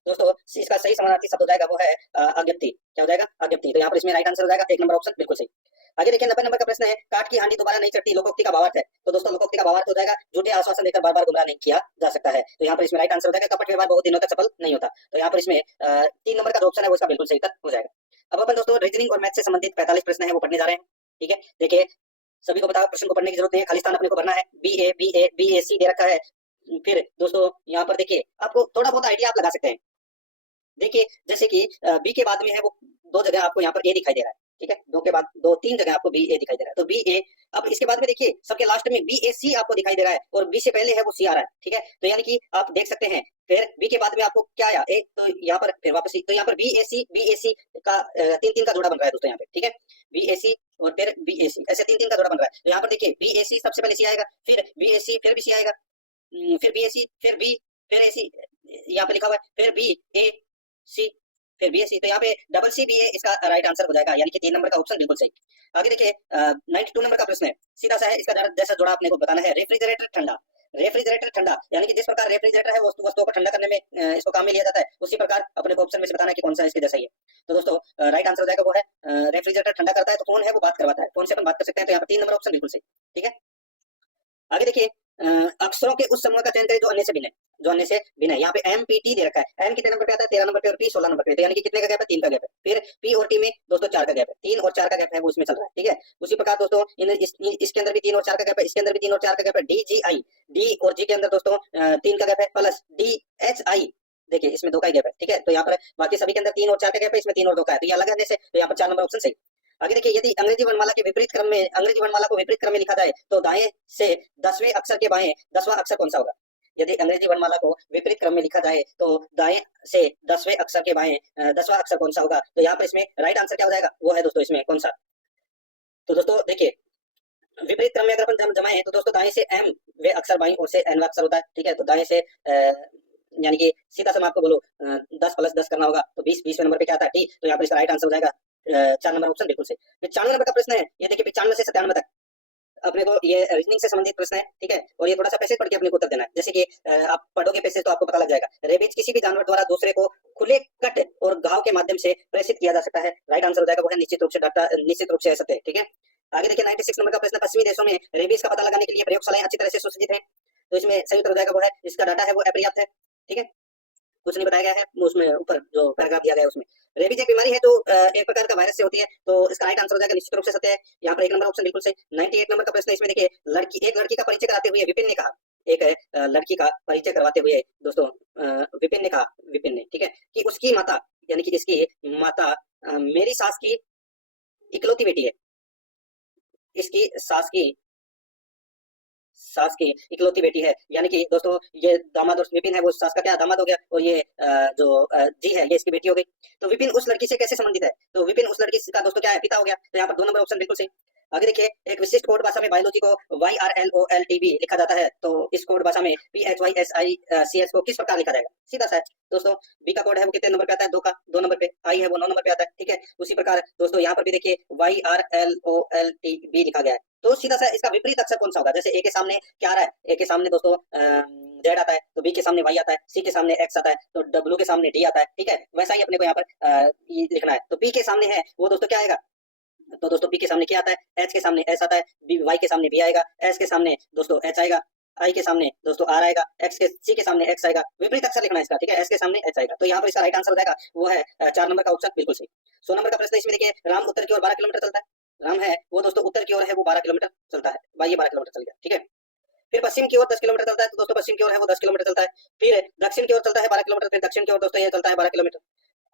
दोस्तों इसका सही समानार्थी शब्द हो जाएगा वो है अज्ञप्ति। क्या हो जाएगा? अज्ञप्ति। तो यहाँ पर इसमें राइट आंसर हो जाएगा 1 नंबर ऑप्शन बिल्कुल सही। आगे देखिए 90 नंबर का प्रश्न है, काट की हांडी दोबारा नहीं चढ़ती, लोकोक्ति का भावार्थ है। तो दोस्तों लोकोक्ति का भावार्थ हो जाएगा, झूठे आश्वासन देकर बार बार गुमराह नहीं किया जा सकता है। तो यहाँ पर इसमें राइट आंसर हो जाएगा, कपट व्यवहार बहुत दिनों तक सफल नहीं होता। तो यहाँ पर इसमें 3 नंबर का जो ऑप्शन है वो इसका बिल्कुल सही उत्तर हो जाएगा। अब अपन दोस्तों रीजनिंग और मैथ से संबंधित 45 प्रश्न है वो पढ़ने जा रहे हैं, ठीक है। देखिए सभी को पता, प्रश्न को पढ़ने की जरूरत नहीं है, खाली स्थान अपने को भरना है। BA दे रखा है। फिर दोस्तों यहाँ पर देखिए आपको थोड़ा बहुत आइडिया आप लगा सकते हैं। देखिए जैसे कि बी के बाद में है वो 2 जगह आपको यहाँ पर ए दिखाई दे रहा है, ठीक है, 2 के बाद 2-3 जगह आपको बी ए दिखाई दे रहा है, तो बी ए। अब इसके बाद में देखिए सबके लास्ट में बी ए सी आपको दिखाई दे रहा है, और बी से पहले है वो सी आ रहा है, ठीक है। तो यानी कि आप देख सकते हैं, फिर बी के बाद में आपको क्या आया ए, तो यहाँ पर फिर वापस तो यहाँ पर बी ए सी का 3-3 का जोड़ा बन रहा है दोस्तों यहाँ पे, ठीक है। बी ए सी और फिर बी ए सी, ऐसे 3-3 का जोड़ा बन रहा है। तो यहाँ पर देखिए बी ए सी सबसे पहले सी आएगा, फिर बी ए सी, फिर बी सी आएगा, फिर बी ए सी, फिर बी, फिर ए सी, यहाँ पे लिखा हुआ है, फिर बी ए सी, फिर बी ए सी। तो यहाँ पे डबल सी बी ए इसका राइट आंसर हो जाएगा, यानी कि 3 नंबर का ऑप्शन बिल्कुल सही। आगे देखिए 92 नंबर का प्रश्न है, सीधा सा है, इसका जैसा जोड़ा आपने को बताना है। रेफ्रिजरेटर ठंडा, रेफ्रिजरेटर ठंडा, यानी कि जिस प्रकार रेफ्रिजरेटर है वो वस्तुओं को ठंडा करने में इसको काम में लिया जाता है, उसी प्रकार अपने को ऑप्शन में से बताना है कि कौन सा इसके जैसा ही है। तो दोस्तों राइट आंसर हो जाएगा वो है रेफ्रिजरेटर ठंडा करता है, तो कौन है वो बात करवाता है, कौन से अपन बात कर सकते हैं। तो यहाँ पर 3 नंबर ऑप्शन बिल्कुल सही, ठीक है। आगे देखिए अक्षरों के उस समूह का चयन करें जो अन्य से भिन्न है, जो अन्य से भिन्न है। यहाँ पे एम पी टी दे रखा है, एम कितने नंबर पे आता है? 13 नंबर पे, और पी 16 नंबर पे। तो यानी कि कितने का गैप है? 3 का गैप है। फिर पी और टी में दोस्तों 4 का गैप है, 3 और 4 का गैप है वो इसमें चल रहा है, ठीक है। उसी प्रकार दोस्तों इसके अंदर भी 3 और 4 का गैप है, इसके अंदर भी 3 और 4 का गैप है। डी जी आई, डी और जी के अंदर दोस्तों 3 का गैप है, प्लस डी एच आई, देखिए इसमें 2 का ही गैप है, ठीक है। तो यहाँ पर बाकी सभी के अंदर 3 और 4 का गैप है, इसमें 3 और 2 का है, तो ये अलग है से। तो यहाँ पर 4 नंबर ऑप्शन सही। आगे देखिए यदि अंग्रेजी वर्णमाला के विपरीत क्रम में, अंग्रेजी वर्णमाला को विपरीत क्रम में लिखा जाए तो दाएं से 10वें अक्षर के बाएं 10वां अक्षर कौन सा होगा? यदि अंग्रेजी वर्णमाला को विपरीत क्रम में लिखा जाए तो दाएं से 10वें अक्षर के बाएं 10वां अक्षर कौन सा होगा? तो यहाँ पर इसमें राइट आंसर क्या हो जाएगा? वो है दोस्तों इसमें कौन सा? तो दोस्तों देखिए विपरीत क्रम में अगर अपन जमाएं तो दोस्तों दाएं से एम वे अक्षर बाईं ओर से एन अक्षर होता है, ठीक है। तो दाएं से यानी कि सीधा सा मैं आपको बोलूं 10 + 10 करना होगा तो 20वें नंबर पे क्या आता है? टी। तो यहाँ पर इसका राइट आंसर हो जाएगा 4 नंबर ऑप्शन बिल्कुल सही। 95 नंबर का प्रश्न है, ये देखिए 95 से 97 तक अपने को ये रीजनिंग से संबंधित प्रश्न है, ठीक है। और ये थोड़ा सा पैसेज पढ़ के अपने को उत्तर देना है। जैसे कि आप पढ़ोगे पैसेज तो आपको पता लग जाएगा। रेबीज किसी भी जानवर द्वारा दूसरे को खुले कट और घाव के माध्यम से प्रेषित किया जा सकता है, राइट आंसर हो जाएगा वो है निश्चित रूप से सत्य, ठीक है। आगे देखिए 96 नंबर का प्रश्न, पश्चिमी देशों में रेबीज का पता लगाने के लिए प्रयोगशालाएं अच्छी तरह से सुसज्जित हैं, तो इसमें सही उत्तर हो जाएगा वो है, इसका डाटा है वो अपर्याप्त है, ठीक है, कुछ नहीं बताया गया है उसमें, ऊपर जो पैराग्राफ दिया गया है उसमें। रेबीज एक बीमारी है जो एक प्रकार का वायरस से होती है, तो इसका राइट आंसर हो जाएगा निश्चित रूप से सत्य है, यहाँ पर 1 नंबर ऑप्शन बिल्कुल सही। 98 नंबर का प्रश्न, इसमें देखिए एक लड़की का परिचय कराते हुए विपिन ने कहा, एक लड़की का परिचय करवाते हुए दोस्तों विपिन ने कहा, विपिन ने, ठीक है, कि उसकी माता यानी कि इसकी माता मेरी सास की इकलौती बेटी है, इसकी सास की इकलौती बेटी है, यानी कि दोस्तों ये दामाद और विपिन है वो सास का क्या दामाद हो गया, और ये जो जी है ये इसकी बेटी हो गई। तो विपिन उस लड़की से कैसे संबंधित है? तो विपिन उस लड़की का दोस्तों क्या है? पिता हो गया। तो यहाँ पर 2 नंबर ऑप्शन बिल्कुल सही। आगे देखिए, एक विशिष्ट कोड भाषा में बायोलॉजी को YRLOLTB लिखा जाता है, तो इस कोड भाषा में PHYSICS को किस प्रकार लिखा जाएगा? सीधा सा है दोस्तों, बी का कोड है वो कितने नंबर पे आता है? 2 का 2 नंबर पे, आई है वो 9 नंबर पे आता है, ठीक है। उसी प्रकार दोस्तों यहाँ पर भी देखिए YRLOLTB लिखा गया है, तो सीधा सा इसका विपरीत अक्षर कौन सा होगा? जैसे ए के सामने क्या आ रहा है? ए के सामने दोस्तों जेड आता है, तो बी के सामने वाई आता है, सी के सामने एक्स आता है, तो डब्ल्यू के सामने डी आता है, ठीक है। वैसा ही अपने को यहाँ पर ये लिखना है, तो पी के सामने है वो दोस्तों क्या आएगा? तो दोस्तों पी के सामने क्या आता है? एच के सामने एस आता है, बी वाई के सामने बी आएगा, एस के सामने दोस्तों एच आएगा, आई के सामने दोस्तों आर आएगा, एक्स के सी के सामने एक्स आएगा, विपरीत अक्षर लिखना है इसका, ठीक है। एस के सामने एच आएगा, तो यहाँ पर इसका राइट आंसर हो जाएगा वो है 4 नंबर का ऑप्शन, बिल्कुल सही। 100 नंबर का प्रश्न इसमें देखिए, राम उत्तर की ओर 12 किलोमीटर चलता है। राम है वो दोस्तों उत्तर की ओर है, वो 12 किलोमीटर चलता है, भाई ये 12 किलोमीटर चल गया, ठीक है। फिर पश्चिम की ओर 10 किलोमीटर चलता है, तो दोस्तों पश्चिम की ओर है वो 10 किलोमीटर चलता है। फिर दक्षिण की ओर चलता है 12 किलोमीटर, फिर दक्षिण की ओर दोस्तों ये चलता है 12 किलोमीटर।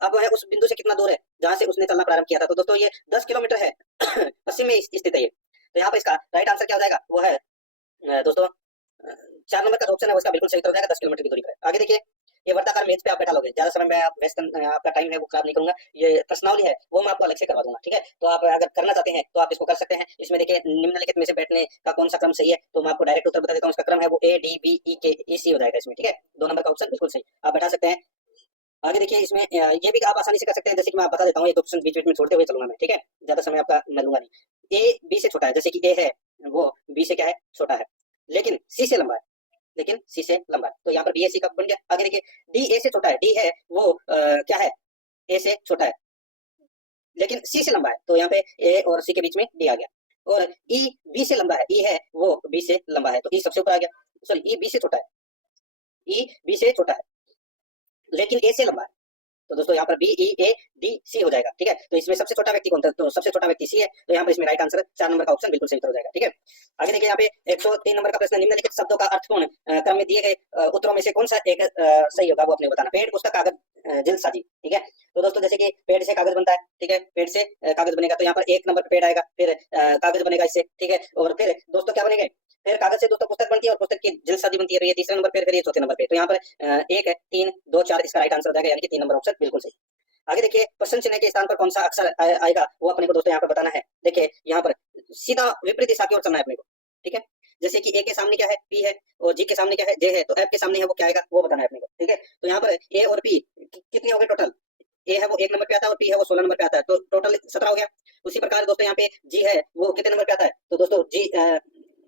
अब वह उस बिंदु से कितना दूर है जहां से उसने चलना प्रारंभ किया था? तो दोस्तों ये 10 किलोमीटर है पश्चिम में स्थित है ये, तो यहाँ पर इसका राइट आंसर क्या हो जाएगा? वो है दोस्तों 4 नंबर का जो ऑप्शन है वो इसका बिल्कुल सही उत्तर हो जाएगा, 10 किलोमीटर की दूरी पर। आगे देखिए, ये वर्ताकार मेज पे आप बैठा लोगे, ज्यादा समय में आप वेस्ट आपका टाइम है वो खराब नहीं करूंगा, ये प्रश्नावली है वो मैं आपको अलग से करवा दूंगा, ठीक है। तो आप अगर करना चाहते हैं तो आप इसको कर सकते हैं। इसमें देखिए निम्नलिखित में से बैठने का कौन सा क्रम सही है, तो मैं आपको डायरेक्ट उत्तर बता देता हूँ, इसका क्रम है वो ADBEKEC हो जाएगा इसमें, ठीक है। 2 नंबर का ऑप्शन बिल्कुल सही, आप बैठा सकते हैं। आगे देखिए, इसमें ये भी आप आसानी से कर सकते हैं, जैसे कि मैं आप बता देता हूँ, एक ऑप्शन बीच बीच में छोड़ते हुए चलूंगा मैं, ठीक है, ज्यादा समय आपका मैं लूंगा नहीं। ए बी से छोटा है, जैसे कि ए है वो बी से क्या है? छोटा है, लेकिन सी से लंबा है, लेकिन सी से लंबा है, तो यहाँ पर बी ए सी का बन गया। आगे देखिए, डी ए से छोटा है, डी है वो क्या है? ए से छोटा है, लेकिन सी से लंबा है, तो यहाँ पे ए और सी के बीच में डी आ गया। और ई बी से लंबा है, ई है वो बी से लंबा है, तो ई सबसे ऊपर आ गया, सॉरी ई बी से छोटा है, ई बी से छोटा है लेकिन ए से लंबा है, तो दोस्तों यहाँ पर BEADC हो जाएगा, ठीक है। तो इसमें सबसे छोटा व्यक्ति कौन था? तो सबसे छोटा व्यक्ति सी है, तो यहाँ पर इसमें राइट आंसर 4 नंबर का ऑप्शन बिल्कुल सही उत्तर हो जाएगा, ठीक है। आगे देखिए, यहाँ पे 103 नंबर का प्रश्न, निम्नलिखित शब्दों का अर्थपूर्ण क्रम में दिए गए उत्तरों में से कौन सा एक सही होगा वो अपने बताना। पेड़, पुस्तक, कागज, जल्दसाजी, ठीक है। तो दोस्तों जैसे कि पेड़ से कागज बनता है, ठीक है, पेड़ से कागज बनेगा, तो यहाँ पर 1 नंबर पे पेड़ आएगा, फिर कागज बनेगा इससे, ठीक है। और फिर दोस्तों क्या बनेंगे? फिर कागज से दोस्तों पुस्तक बनती है, और पुस्तक की जल्दसाजी बनती है, तो ये तीसरे नंबर पे, फिर ये चौथे नंबर पे, तो यहाँ पर 1 है 3 2 4 इसका राइट आंसर हो जाएगा, यानी कि 3 नंबर ऑप्शन बिल्कुल सही। आगे देखिए, प्रश्न चिन्ह के स्थान पर कौन सा अक्षर आएगा वो अपने को दोस्तों यहाँ पर बताना है। देखिए यहाँ पर सीधा विपरीत दिशा की ओर चलना है अपने को, ठीक है। जैसे कि ए के सामने क्या है? पी है, और जी के सामने क्या है? जे है, तो एफ के सामने है वो क्या आएगा वो बताना है अपने को, ठीक है। तो यहाँ पर ए और पी कितने हो गए टोटल? ए है वो 1 नंबर पे आता है, और पी है वो 16 नंबर पे आता है, तो टोटल 17 हो गया। उसी प्रकार दोस्तों यहाँ पे जी है वो कितने नंबर पे आता है? तो दोस्तों जी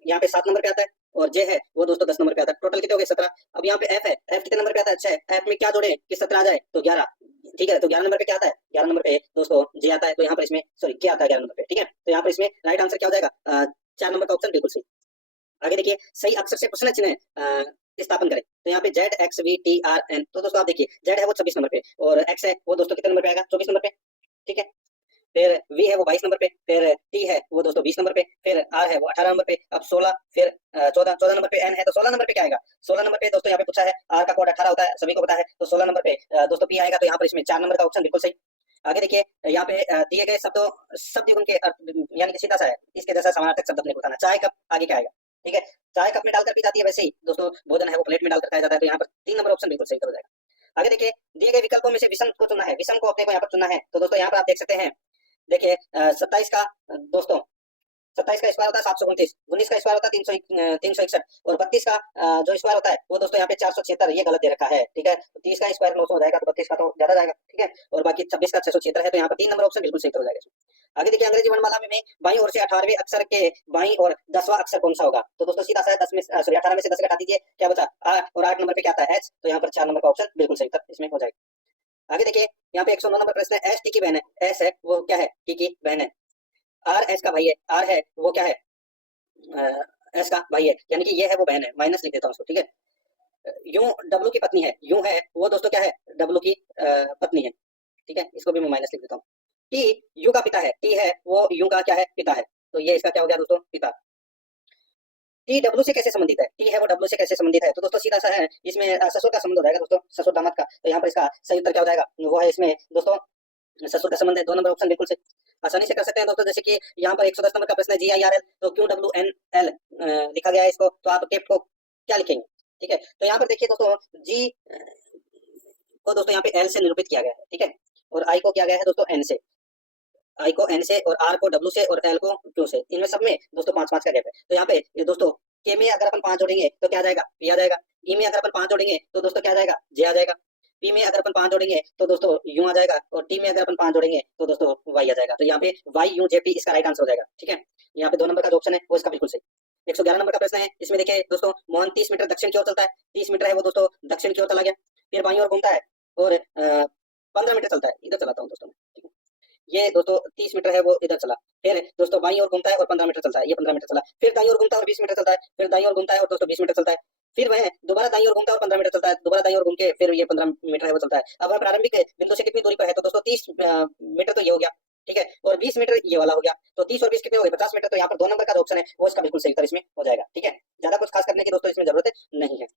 यहाँ पे 7 नंबर पे आता है, और जे है वो दोस्तों 10 नंबर पे आता है, टोटल कितने हो गए? 17। अब यहाँ पे एफ है, एफ कितने नंबर पे आता है? 6। एफ में क्या जोड़े कि 17 आ जाए? तो 11, ठीक है। तो 11 नंबर पे क्या आता है? 11 नंबर पे दोस्तों जे आता है, तो यहाँ पर इसमें सॉरी क्या आता है 11 नंबर पे, ठीक है। तो यहाँ पर इसमें राइट आंसर क्या हो जाएगा? 4 नंबर का ऑप्शन बिल्कुल सही। आगे देखिए, सही अक्षर से प्रश्न चिन्ह स्थापन करें, तो यहाँ पे Z X V T R N, तो दोस्तों आप देखिए, जेड है वो 26 नंबर पे, और एक्स है वो दोस्तों कितने नंबर पे आएगा? 24 नंबर पे, ठीक है। फिर वी है वो 22 नंबर पे, फिर टी है वो दोस्तों 20 नंबर पे, फिर आर है वो 18 नंबर पे, अब 16, फिर 14 नंबर पे एन है, तो 16 नंबर पे क्या आएगा? 16 नंबर पे दोस्तों यहाँ पे पूछा है, आर का कोड 18 होता है, सभी को पता है, तो 16 नंबर पे दोस्तों पी आएगा, तो यहाँ पर इसमें 4 नंबर का ऑप्शन बिल्कुल सही। आगे देखिए, यहाँ पे दिए गए शब्दों शब्द युग्म के अर्थ, यानी कि सीधा सा है, इसके जैसा समानार्थक शब्द अपने को बताना। चाय कप, आगे क्या आएगा? ठीक है, चाय कप में डालकर पी जाती है, वैसे ही दोस्तों भोजन है वो प्लेट में डालकर खाया जाता है, तो यहाँ पर 3 नंबर ऑप्शन बिल्कुल सही हो जाएगा। आगे देखिए, दिए गए विकल्पों में से विषम को चुनना है, विषम को अपने को यहाँ पर चुनना है, तो दोस्तों यहाँ पर आप देख सकते हैं, देखिए 27 का दोस्तों 27 का स्क्वायर होता है 729, 19 का स्क्वायर होता है 361, और 32 का जो स्क्वायर होता है वो दोस्तों यहाँ पे 476, ये गलत दे रखा है, ठीक है। 30 का स्क्वायर 900 हो जाएगा, तो 32 का तो ज्यादा जाएगा, ठीक है। और बाकी 26 का 676 है, तो यहाँ पर 3 नंबर ऑप्शन बिल्कुल सही हो जाएगा। आगे देखिए, अंग्रेजी वर्णमाला में बाईं ओर से 18वें अक्षर के बाईं और 10वां अक्षर कौन सा होगा? तो दोस्तों सीधा सा 10 में सॉरी 18 में से 10 घटा दीजिए, क्या बचा? और 8 नंबर पे क्या आता है? एच, तो यहाँ पर 4 नंबर का ऑप्शन बिल्कुल सही उत्तर इसमें हो जाएगा। आगे देखिए, यहाँ पे 109 नंबर प्रश्न है, एस टी की बहन है, एस है वो क्या है? टी की बहन है। आर एस का भाई है, आर है वो क्या है? एस का भाई है, यानी कि ये है वो बहन है, माइनस लिख देता हूँ उसको, ठीक है। यूं डब्लू की पत्नी है, यूं है वो दोस्तों क्या है? डब्लू की पत्नी है, ठीक है, इसको भी मैं माइनस लिख देता हूँ। टी यू का पिता है, टी है वो यू का क्या है? पिता है, तो ये इसका क्या हो गया दोस्तों? पिता। टी डब्लू से कैसे संबंधित है? टी है वो डब्लू से कैसे संबंधित है? तो दोस्तों सीधा सा है, इसमें ससुर का संबंध हो जाएगा दोस्तों, ससुर दामाद का, तो यहाँ पर इसका सही उत्तर क्या हो जाएगा? वो है इसमें दोस्तों ससुर का संबंध है, 2 नंबर ऑप्शन बिल्कुल से आसानी से कर सकते हैं दोस्तों। जैसे कि यहाँ पर 110 नंबर का प्रश्न है, जी आई आर एल, तो क्यू डब्ल्यू एन एल लिखा गया है इसको, तो आप टेप को क्या लिखेंगे? ठीक है, तो यहाँ पर देखिए दोस्तों, जी को दोस्तों यहाँ पे एल से निरूपित किया गया है, ठीक है, और आई को किया गया है दोस्तों एन से। आई को एन से और आर को डब्ल्यू से और एल को क्यू से, इनमें सब में दोस्तों 5-5 का गैप है। तो यहाँ पे ये दोस्तों के में अगर अपन 5 जोड़ेंगे तो क्या आ जाएगा, पी आ जाएगा। ई में अगर अपन 5 जोड़ेंगे तो दोस्तों क्या आ जाएगा, जे आ जाएगा। पी में अगर अपन 5 जोड़ेंगे तो दोस्तों यू आ जाएगा, और टी में अगर अपन 5 जोड़ेंगे तो दोस्तों वाई आ जाएगा। तो यहाँ पे वाई यू जे पी इसका राइट आंसर हो जाएगा। ठीक है, यहाँ पे 2 नंबर का जो ऑप्शन है वो इसका बिल्कुल सही। 111 नंबर का प्रश्न है, इसमें देखिए दोस्तों, मोहन 30 मीटर दक्षिण की ओर चलता है। 30 मीटर है वो दोस्तों दक्षिण की ओर चला गया, फिर बाईं ओर घूमता है और 15 मीटर चलता है। इधर चलाता हूँ दोस्तों मैं, ठीक है। ये दोस्तों 30 मीटर है वो इधर चला, फिर दोस्तों बाईं ओर घूमता है और 15 मीटर चलता है। ये 15 मीटर चला, फिर दाईं ओर घूमता है और 20 मीटर चलता है, फिर दाईं ओर घूमता है और दोस्तों 20 मीटर चलता है, फिर वह दोबारा दाईं ओर घूमता है और 15 मीटर चलता है, दोबारा दाईं ओर घूम के फिर ये 15 मीटर है वो चलता है। अब वह प्रारंभिक बिंदु से कितनी दूरी पर है, तो दोस्तों 30 मीटर तो ये हो गया, ठीक है, और 20 मीटर ये वाला हो गया। तो 30 और 20 कितने हो गए, 50 मीटर। तो यहाँ पर 2 नंबर का जो ऑप्शन है वो इसका बिल्कुल सही उत्तर इसमें हो जाएगा। ठीक है, ज्यादा कुछ खास करने की दोस्तों इसमें जरूरत नहीं है।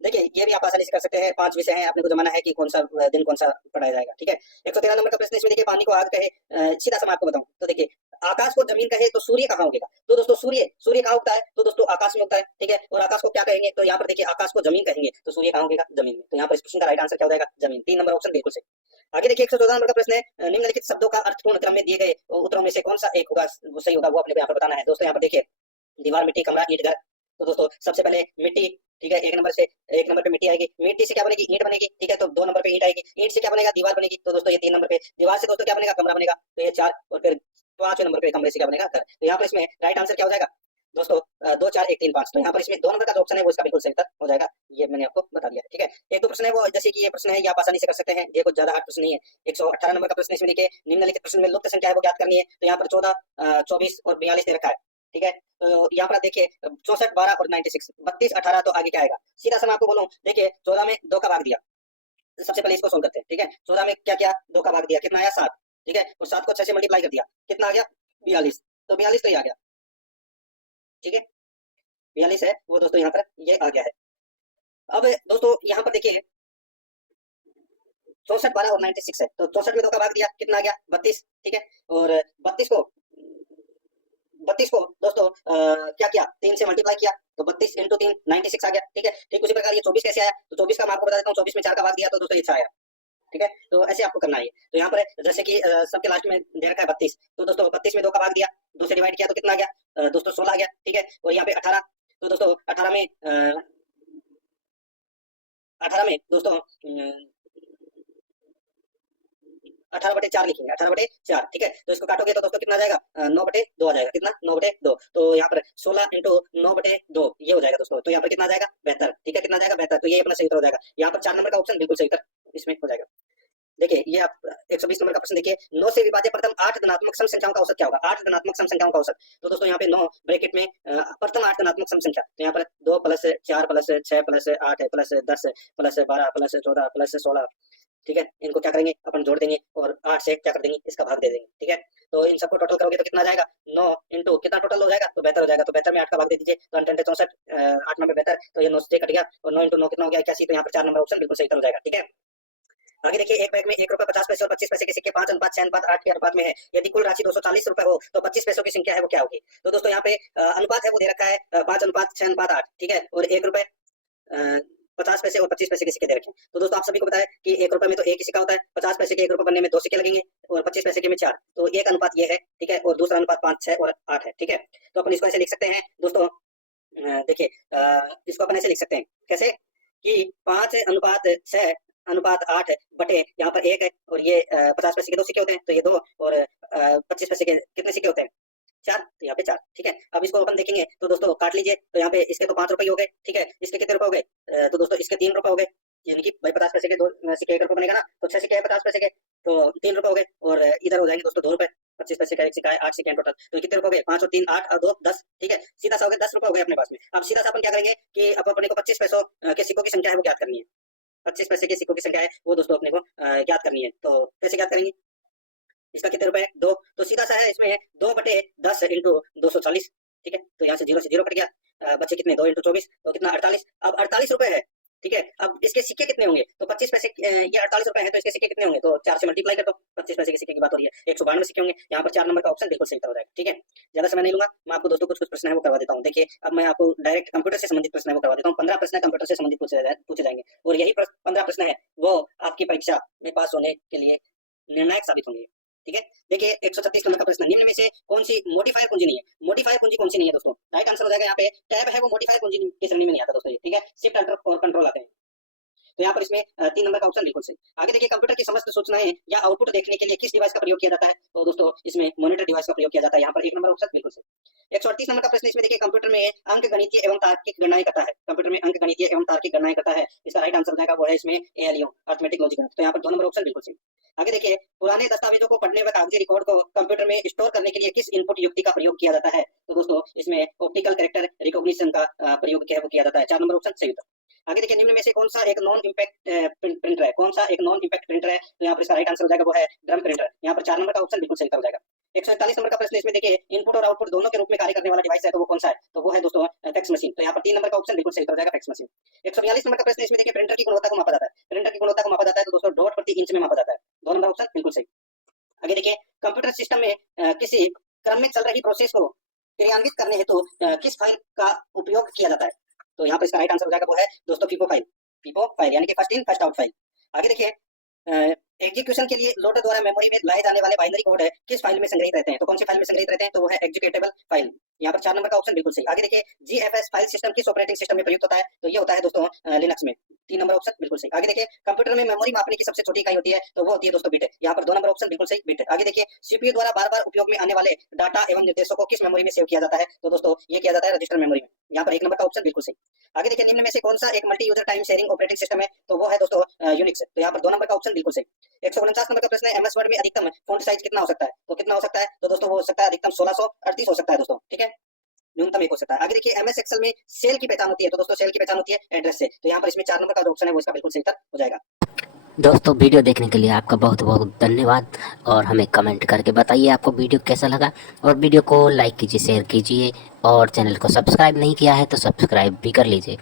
देखिए ये भी आप आसानी से कर सकते हैं, 5 विषय हैं, आपने को जमाना है कि कौन सा दिन कौन सा पढ़ाया जाएगा। ठीक है, 113 नंबर का प्रश्न इसमें देखिए, पानी को आग कहे, सीधा सा मैं आपको बताऊं तो देखिए, आकाश को जमीन कहे तो सूर्य कहाँ उगेगा, तो दोस्तों सूर्य कहाँ उगता है, तो दोस्तों आकाश में उगता है। ठीक है, और आकाश को क्या कहेंगे, तो यहाँ पर देखिए आकाश को जमीन कहेंगे, तो सूर्य कहाँ उगेगा, जमीन में। तो यहाँ पर इस प्रश्न का राइट आंसर क्या हो जाएगा, जमीन। 3 नंबर ऑप्शन बिल्कुल सही। आगे देखिए 114 नंबर का प्रश्न है, निम्नलिखित शब्दों का अर्थपूर्ण क्रम में दिए गए उत्तरों में से कौन सा एक होगा, वो सही होगा, वो अपने को यहाँ पर बताना है। दोस्तों यहाँ पर देखिए, दीवार, मिट्टी, कमरा, ईंट, घर। तो दोस्तों सबसे पहले मिट्टी, ठीक है, एक नंबर पे मिट्टी आएगी, मिट्टी से क्या बनेगी, ईंट बनेगी। ठीक है, तो 2 नंबर पे ईंट आएगी, ईंट से क्या बनेगा, दीवार बनेगी। तो दोस्तों ये 3 नंबर पे, दीवार से दोस्तों क्या बनेगा, कमरा बनेगा। तो ये 4, और फिर 5वें नंबर पे कमरे से क्या बनेगा, घर। तो यहाँ पर इसमें राइट आंसर क्या हो जाएगा दोस्तों, 2 4 1 3 5। तो यहाँ पर इसमें 2 नंबर का जो ऑप्शन है वो इसका बिल्कुल सही उत्तर हो जाएगा। ये मैंने आपको बता दिया। ठीक है, एक दो प्रश्न है वो, जैसे कि ये प्रश्न है ये आप आसानी से कर सकते हैं, ये कुछ ज्यादा हार्ड प्रश्न नहीं है। 118 नंबर का प्रश्न इसमें देखिए, निम्नलिखित प्रश्न में लुप्त संख्या है वो ज्ञात करनी है। तो यहाँ पर 14, 24 और 42 दे रखा है। ठीक है, तो यहाँ पर आप देखिए 64, 12 और 96, 32, 18। तो आगे क्या आएगा, सीधा सा मैं आपको बोलूं, देखिए 14 में 2 का भाग दिया, सबसे पहले इसको सोल्व करते हैं। ठीक है, 14 में क्या किया, 2 का भाग दिया, कितना आया, 7। ठीक है, और 7 को 6 से मल्टीप्लाई कर दिया, कितना आ गया, 42। तो 42 तो ये आ गया। ठीक है, 42 है वो दोस्तों यहाँ पर ये आ गया है। अब दोस्तों यहाँ पर देखिए 64, 12 और 96 है, तो 64 में 2 का भाग दिया, कितना आ गया, 32। ठीक है, और 32 को दोस्तों क्या किया, 3 से मल्टीप्लाई किया, तो 32 इंटू 3 96 आ गया। ठीक है, ठीक उसी प्रकार ये 24 कैसे आया, तो 24 का मैं आपको बता देता हूँ, 24 में 4 का भाग दिया तो दोस्तों ये 6 आया। ठीक है, तो ऐसे आपको करना है। तो यहाँ पर जैसे कि सबके लास्ट में दे रखा है 32, तो दोस्तों 32 में 2 का भाग दिया, 2 से डिवाइड किया तो कितना आ गया, दोस्तों 16 आ गया। ठीक है, और यहाँ पे 18, तो दोस्तों 18 में दोस्तों 18/4 लिखेंगे, 18/4। ठीक है, तो इसको काटोगे तो दोस्तों कितना आ जाएगा, 9/2 आ जाएगा, कितना, 9/2। तो यहाँ पर 16 इंटू 9/2 ये हो जाएगा दोस्तों। तो यहाँ पर कितना आ जाएगा, 72। ठीक है, कितना आ जाएगा, 72। तो ये अपना सही उत्तर हो जाएगा। यहाँ पर 4 नंबर का ऑप्शन बिल्कुल सही उत्तर इसमें हो जाएगा। देखिए ये आप 120 नंबर का प्रश्न देखिए, 9 से विभाज्य प्रथम 8 धनात्मक सम संख्याओं का औसत क्या होगा, 8 धनात्मक सम संख्याओं का औसत। तो दोस्तों यहाँ पे 9 ब्रैकेट में प्रथम 8 धनात्मक सम संख्या, तो यहाँ पर 2 + 4 + 6 + 8 + 10 + 12 + 14 + 16। ठीक है, इनको क्या करेंगे, अपन जोड़ देंगे और 8 से क्या कर देंगे, इसका भाग दे देंगे। ठीक है, तो इन सबको टोटल करोगे तो कितना आ जाएगा, 9 इंटू कितना टोटल हो जाएगा, तो 72 हो जाएगा। तो 72 में 8 का भाग दे दीजिए, तो 8 × 64, 8 9 72। तो ये 9 से कट गया, और 9 इंटू 9 कितना हो गया, 81। तो यहाँ पर 4 नंबर ऑप्शन बिल्कुल सही उत्तर हो जाएगा। ठीक है, आगे देखिए, एक बैग में 1 रुपए 50 पैसे और 25 पैसे के सिक्के 5:6:8 के अनुपात में है। यदि कुल राशि 240 रुपए हो तो 25 पैसों की संख्या है वो क्या होगी। तो दोस्तों यहाँ पे अनुपात है वो दे रखा है 5:6:8। ठीक है, और 1 रुपए 50 पैसे और 25 पैसे के सिक्के दे रखे हैं। तो दोस्तों आप सभी को पता है कि 1 रुपए में तो एक ही सिक्का होता है, 50 पैसे के 1 रुपए बनने में 2 सिक्के लगेंगे, और 25 पैसे के में 4। तो एक अनुपात ये है। ठीक है, और दूसरा अनुपात 5, 6 और 8 है। ठीक है, तो अपन इसको ऐसे लिख सकते हैं दोस्तों, देखिए इसको अपन ऐसे लिख सकते हैं, कैसे कि 5:6:8 बटे यहाँ पर 1 है, और ये 50 पैसे के 2 सिक्के होते हैं, तो ये 2, और 25 पैसे के कितने सिक्के होते हैं, 4। तो यहाँ पे 4। ठीक है, अब इसको अपन देखेंगे तो दोस्तों काट लीजिए, तो यहाँ पे इसके तो 5 रुपए हो गए। ठीक है, इसके कितने रुपए हो गए, तो दोस्तों इसके 3 रुपए हो गए, यानी कि भाई 50 पैसे के 2 सिक्के 1 रुपए बनेगा ना, तो 6 सिक्के है 50 पैसे के, तो 3 रुपए हो गए, और इधर हो जाएंगे दोस्तों 2 रुपए, 25 पैसे का 1 सिक्का है, 8 सिक्के टोटल। तो कितने रुपए हो गए, 5 और 3 8 और 2 10। ठीक है, सीधा सा हो गया 10 रुपए हो गए अपने पास में। अब सीधा सा अपन क्या करेंगे कि अब अपने को 25 पैसों के सिक्कों की संख्या है वो ज्ञात करनी है। 25 पैसे के सिक्कों की संख्या है वो दोस्तों अपने को ज्ञात करनी है। तो कैसे ज्ञात करेंगे, इसका कितने रुपए है, 2। तो सीधा सा है, इसमें है 2/10 इंटू 240। ठीक है, तो यहाँ से 0 से 0 कट गया, बच्चे कितने, 2 इंटू 24, तो कितना 48। अब 48 रुपए है। ठीक है, अब इसके सिक्के कितने होंगे, तो 25 पैसे ये 48 रुपए है, तो इसके सिक्के कितने होंगे, तो 4 से मल्टीप्लाई कर दो। 25 पैसे के सिक्के की बात हो रही है, 192 सिक्के होंगे। यहाँ पर 4 नंबर का ऑप्शन बिल्कुल सही हो जाएगा। ठीक है, ज्यादा समय नहीं लूंगा, मैं आपको दोस्तों कुछ प्रश्न है वो करवा देता हूँ। देखिए अब मैं आपको डायरेक्ट कंप्यूटर से संबंधित प्रश्न है वो करवा देता हूँ। 15 प्रश्न कंप्यूटर से संबंधित पूछे जाएंगे, और यही 15 प्रश्न है वो आपकी परीक्षा में पास होने के लिए निर्णायक साबित होंगे। ठीक है। देखिए 136 नंबर का प्रश्न, निम्न में से कौन सी मॉडिफायर कुंजी नहीं है? मॉडिफायर कुंजी कौन सी नहीं है दोस्तों? राइट आंसर हो जाएगा यहाँ पे टैब है, वो मॉडिफायर कुंजी की श्रेणी में नहीं आता दोस्तों, ठीक है। शिफ्ट अल्टर और कंट्रोल आते हैं, तो यहाँ पर इसमें 3 नंबर का ऑप्शन बिल्कुल सही। आगे देखिए कंप्यूटर की समस्त सूचनाएं या आउटपुट देखने के लिए किस डिवाइस का प्रयोग किया जाता है? तो दोस्तों इसमें मॉनिटर डिवाइस का प्रयोग किया जाता है, यहाँ पर 1 नंबर ऑप्शन बिल्कुल सही। 138 नंबर का प्रश्न, इसमें देखिए कंप्यूटर में अंक गणितीय एवं तार्किक गणनाएं करता है, कंप्यूटर में अंक गणितीय एवं तार्किक गणनाएं करता है, इसका राइट आंसर जाएगा वो है इसमें एएलयू, अर्थमेटिक लॉजिक, तो यहाँ पर 2 नंबर ऑप्शन बिल्कुल सही। आगे देखिए पुराने दस्तावेजों को पढ़ने व कागजी रिकॉर्ड को कंप्यूटर में स्टोर करने के लिए किस इनपुट युक्ति का प्रयोग किया जाता है? तो दोस्तों इसमें ऑप्टिकल कैरेक्टर रिकॉग्निशन का प्रयोग क्या है वो किया जाता है, 4 नंबर ऑप्शन सही होता है। आगे देखिए निम्न में से कौन सा एक नॉन इंपैक्ट प्रिंटर है? कौन सा एक नॉन इंपैक्ट प्रिंटर है? तो यहाँ पर इसका राइट आंसर हो जाएगा वो है ड्रम प्रिंटर, यहाँ पर 4 नंबर का ऑप्शन बिल्कुल सही हो जाएगा। 141 नंबर का प्रश्न, इसमें देखिए इनपुट और आउटपुट दोनों के रूप में कार्य करने वाला डिवाइस है, तो वो कौन सा है? तो वो है दोस्तों फैक्स मशीन, तो यहाँ पर 3 नंबर का ऑप्शन बिल्कुल सही हो जाएगा, फैक्स मशीन। 142 नंबर का प्रश्न, इसमें देखिए प्रिंटर की गुणवत्ता को मापा जाता है, प्रिंटर की गुणवत्ता को मापा जाता है तो दोस्तों डॉट प्रति इंच में मापा जाता है, 2 नंबर ऑप्शन बिल्कुल सही। आगे देखिए कंप्यूटर सिस्टम में किसी क्रम में चल रही प्रोसेस को क्रियान्वित करने हेतु किस फाइल का उपयोग किया जाता है? तो यहाँ पर इसका राइट आंसर हो जाएगा वो है दोस्तों फीफो फाइल, फीफो फाइल यानी कि first in first out file. आगे देखिए एग्जीक्यूशन के लिए लोडर द्वारा मेमोरी में लाए जाने वाले बाइनरी कोड है किस फाइल में संग्रहित रहते हैं? तो कौन सी फाइल में संग्रहित रहते हैं? तो वो है एग्जीक्यूटेबल फाइल, यहाँ पर 4 नंबर का ऑप्शन बिल्कुल सही। आगे देखिए जीएफएस फाइल सिस्टम किस ऑपरेटिंग सिस्टम में प्रयुक्त होता है? तो ये होता है दोस्तों लिनक्स में, 3 नंबर ऑप्शन बिल्कुल सही। आगे देखिए कंप्यूटर में मेमोरी मापने की सबसे छोटी इकाई होती है, तो वो होती है दोस्तों बिट, यहाँ पर 2 नंबर ऑप्शन बिल्कुल सही, बिट। आगे देखिए सीपीयू द्वारा बार बार उपयोग में आने वाले डाटा एवं निर्देशों को किस मेमोरी में सेव किया जाता है? तो दोस्तों ये किया जाता है रजिस्टर मेमोरी में, यहाँ पर 1 नंबर का ऑप्शन बिल्कुल सही। आगे देखिए निम्न में से कौन सा एक multi user time sharing operating system है? तो वो है दोस्तों यूनिक्स, तो यहाँ पर 2 नंबर का ऑप्शन बिल्कुल सही। 149 नंबर का प्रश्न है एमएस वर्ड में अधिकतम फॉन्ट साइज कितना हो सकता है? तो कितना हो सकता है? तो दोस्तों वो हो सकता है अधिकतम 1638 हो सकता है दोस्तों, ठीक है, न्यूनतम 1 हो सकता है। आगे देखिए एमएस एक्सेल में सेल की पहचान होती है, तो दोस्तों सेल की पहचान होती है एड्रेस से, तो यहाँ पर इसमें 4 नंबर का जो ऑप्शन है वो इसका बिल्कुल सही उत्तर हो जाएगा। दोस्तों वीडियो देखने के लिए आपका बहुत बहुत धन्यवाद, और हमें कमेंट करके बताइए आपको वीडियो कैसा लगा, और वीडियो को लाइक कीजिए, शेयर कीजिए, और चैनल को सब्सक्राइब नहीं किया है तो सब्सक्राइब भी कर लीजिए।